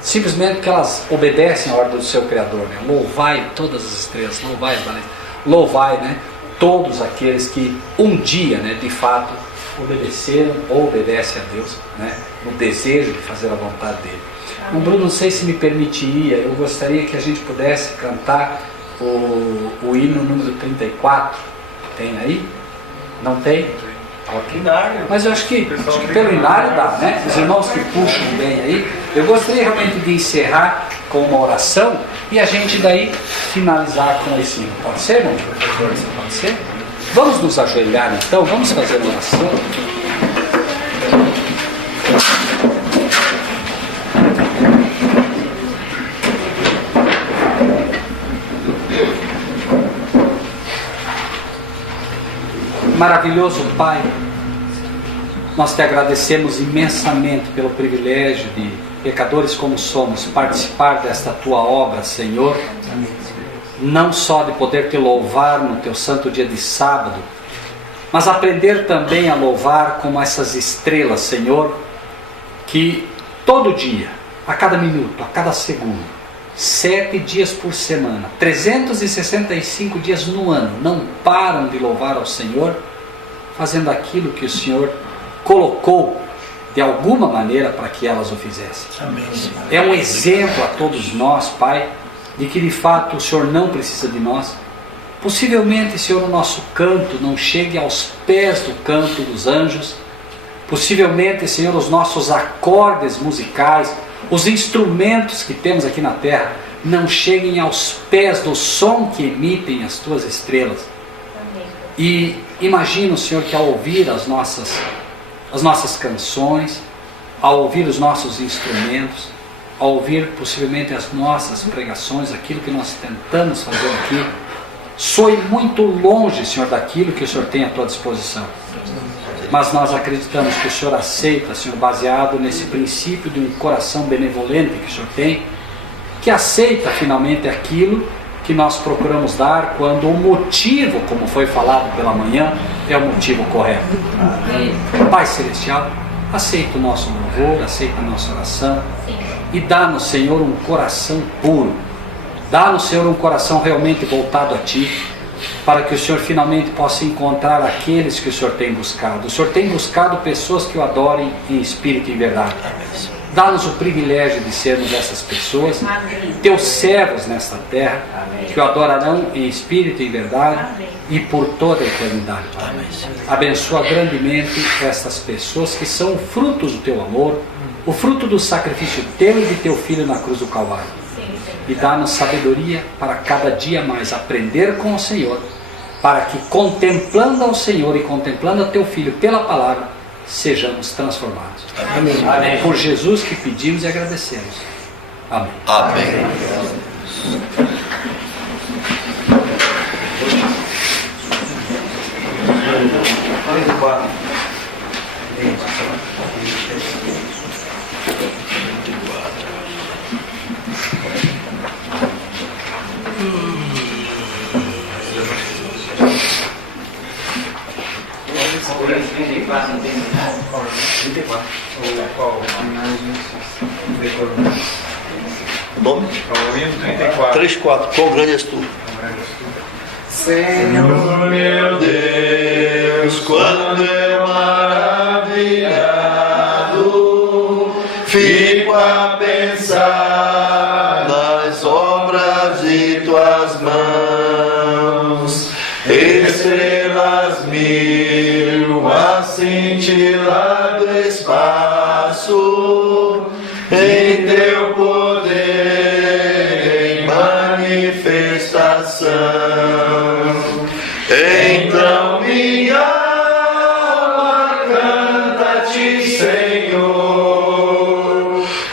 Simplesmente porque elas obedecem à ordem do seu Criador, né? Louvai todas as estrelas, louvai as baleias, louvai, né, todos aqueles que um dia, né, de fato obedeceram ou obedecem a Deus, né, no desejo de fazer a vontade dele. O Bruno, não sei se me permitiria, eu gostaria que a gente pudesse cantar o hino número 34. Tem aí? Não tem? Ok. Mas eu acho que pelo inário dá, né? Os irmãos que puxam bem aí. Eu gostaria realmente de encerrar com uma oração e a gente daí finalizar com esse hino. Pode ser, irmão? Pode ser? Vamos nos ajoelhar então, vamos fazer uma oração. Maravilhoso Pai, nós te agradecemos imensamente pelo privilégio de, pecadores como somos, participar desta tua obra, Senhor. Não só de poder te louvar no teu santo dia de sábado, mas aprender também a louvar como essas estrelas, Senhor, que todo dia, a cada minuto, a cada segundo, 7 dias por semana, 365 dias no ano, não param de louvar ao Senhor, fazendo aquilo que o Senhor colocou de alguma maneira para que elas o fizessem. Amém. É um exemplo a todos nós, Pai, de que de fato o Senhor não precisa de nós. Possivelmente, Senhor, o nosso canto não chegue aos pés do canto dos anjos. Possivelmente, Senhor, os nossos acordes musicais, os instrumentos que temos aqui na terra, não cheguem aos pés do som que emitem as tuas estrelas. Amém. E imagino, Senhor, que ao ouvir as nossas canções, ao ouvir os nossos instrumentos, ao ouvir possivelmente as nossas pregações, aquilo que nós tentamos fazer aqui, soe muito longe, Senhor, daquilo que o Senhor tem à tua disposição. Mas nós acreditamos que o Senhor aceita, Senhor, baseado nesse princípio de um coração benevolente que o Senhor tem, que aceita finalmente aquilo que nós procuramos dar quando o motivo, como foi falado pela manhã, é o motivo correto. Pai Celestial, aceita o nosso louvor, aceita a nossa oração e dá-nos, Senhor, um coração puro. Dá-nos, Senhor, um coração realmente voltado a Ti, para que o Senhor finalmente possa encontrar aqueles que o Senhor tem buscado. O Senhor tem buscado pessoas que o adorem em espírito e em verdade. Dá-nos o privilégio de sermos essas pessoas, teus servos nesta terra, que o adorarão em espírito e em verdade e por toda a eternidade. Abençoa grandemente estas pessoas que são o fruto do teu amor, o fruto do sacrifício teu e de teu Filho na cruz do Calvário. E dá-nos sabedoria para cada dia mais aprender com o Senhor, para que contemplando ao Senhor e contemplando a teu Filho pela palavra, sejamos transformados. Amém. Amém. Por Jesus que pedimos e agradecemos. Amém. Amém. Nome? 34. Quão grande és tu? Senhor meu Deus, quando eu maravilhado, fico a pensar nas obras de tuas mãos, estrelas mil a cintilar do espaço, em teu poder, em manifestação. Então minha alma canta-te, Senhor,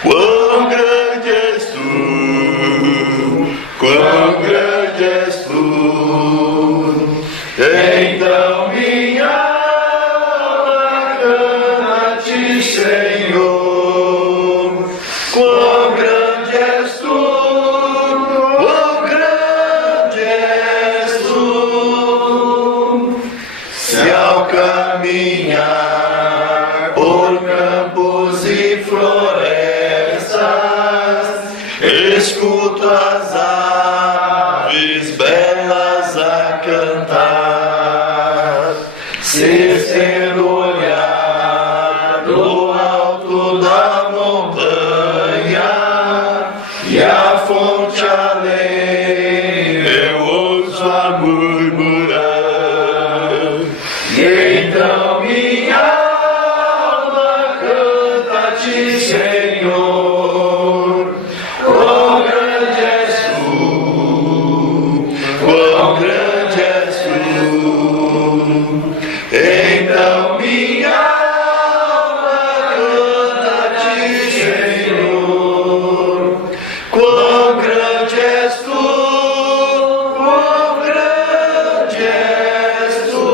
quão grande és tu, quão grande és tu. Então minha alma canta-te, Senhor, quão grande és tu, quão grande és tu. Se ao caminhar por campos e florestas, escuto as aves belas a cantar, se ser olhar do alto da montanha e a fonte além, eu ouço a murmurar. E então minha alma canta-te, Senhor, quão grande és tu, quão grande és tu. Então minha alma canta-te, Senhor, quão grande és tu, quão grande és tu.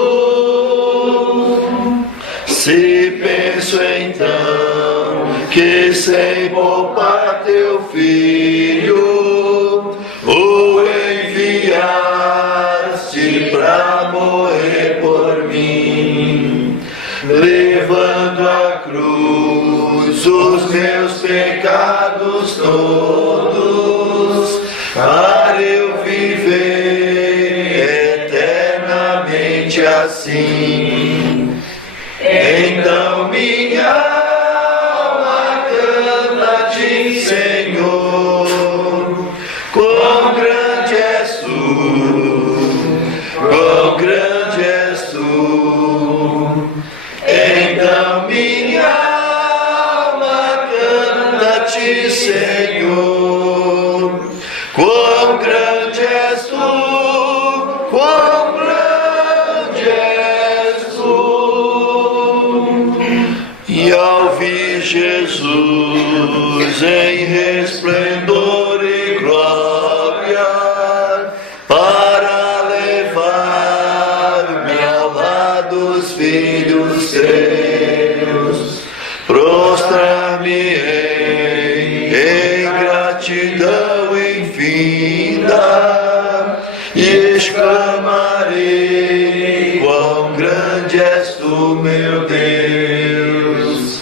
Se penso então que sem poupar teu filho, o enviaste pra morrer por mim, levando a cruz os meus pecados todos, para eu viver eternamente assim. Então minha alma canta-te, Senhor, quão grande és tu, quão grande és tu. Então minha alma canta-te, Senhor, quão grande és tu, quão grande és tu. E ao vir Jesus em resplendor e glória, para levar-me ao lado dos filhos teus, prostrar-me-ei em gratidão infinda e exclamarei, quão grande és tu, meu Deus.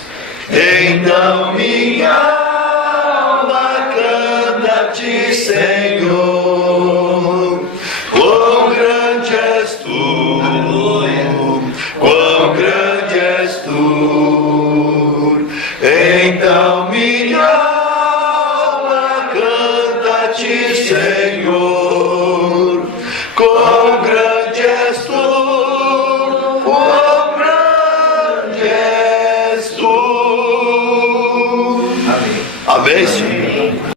Então minha alma canta-te, Senhor, quão grande és tu, quão grande és tu. Então minha alma canta-te, Senhor, quão grande és tu, quão grande és tu. Amém. Amém, Senhor.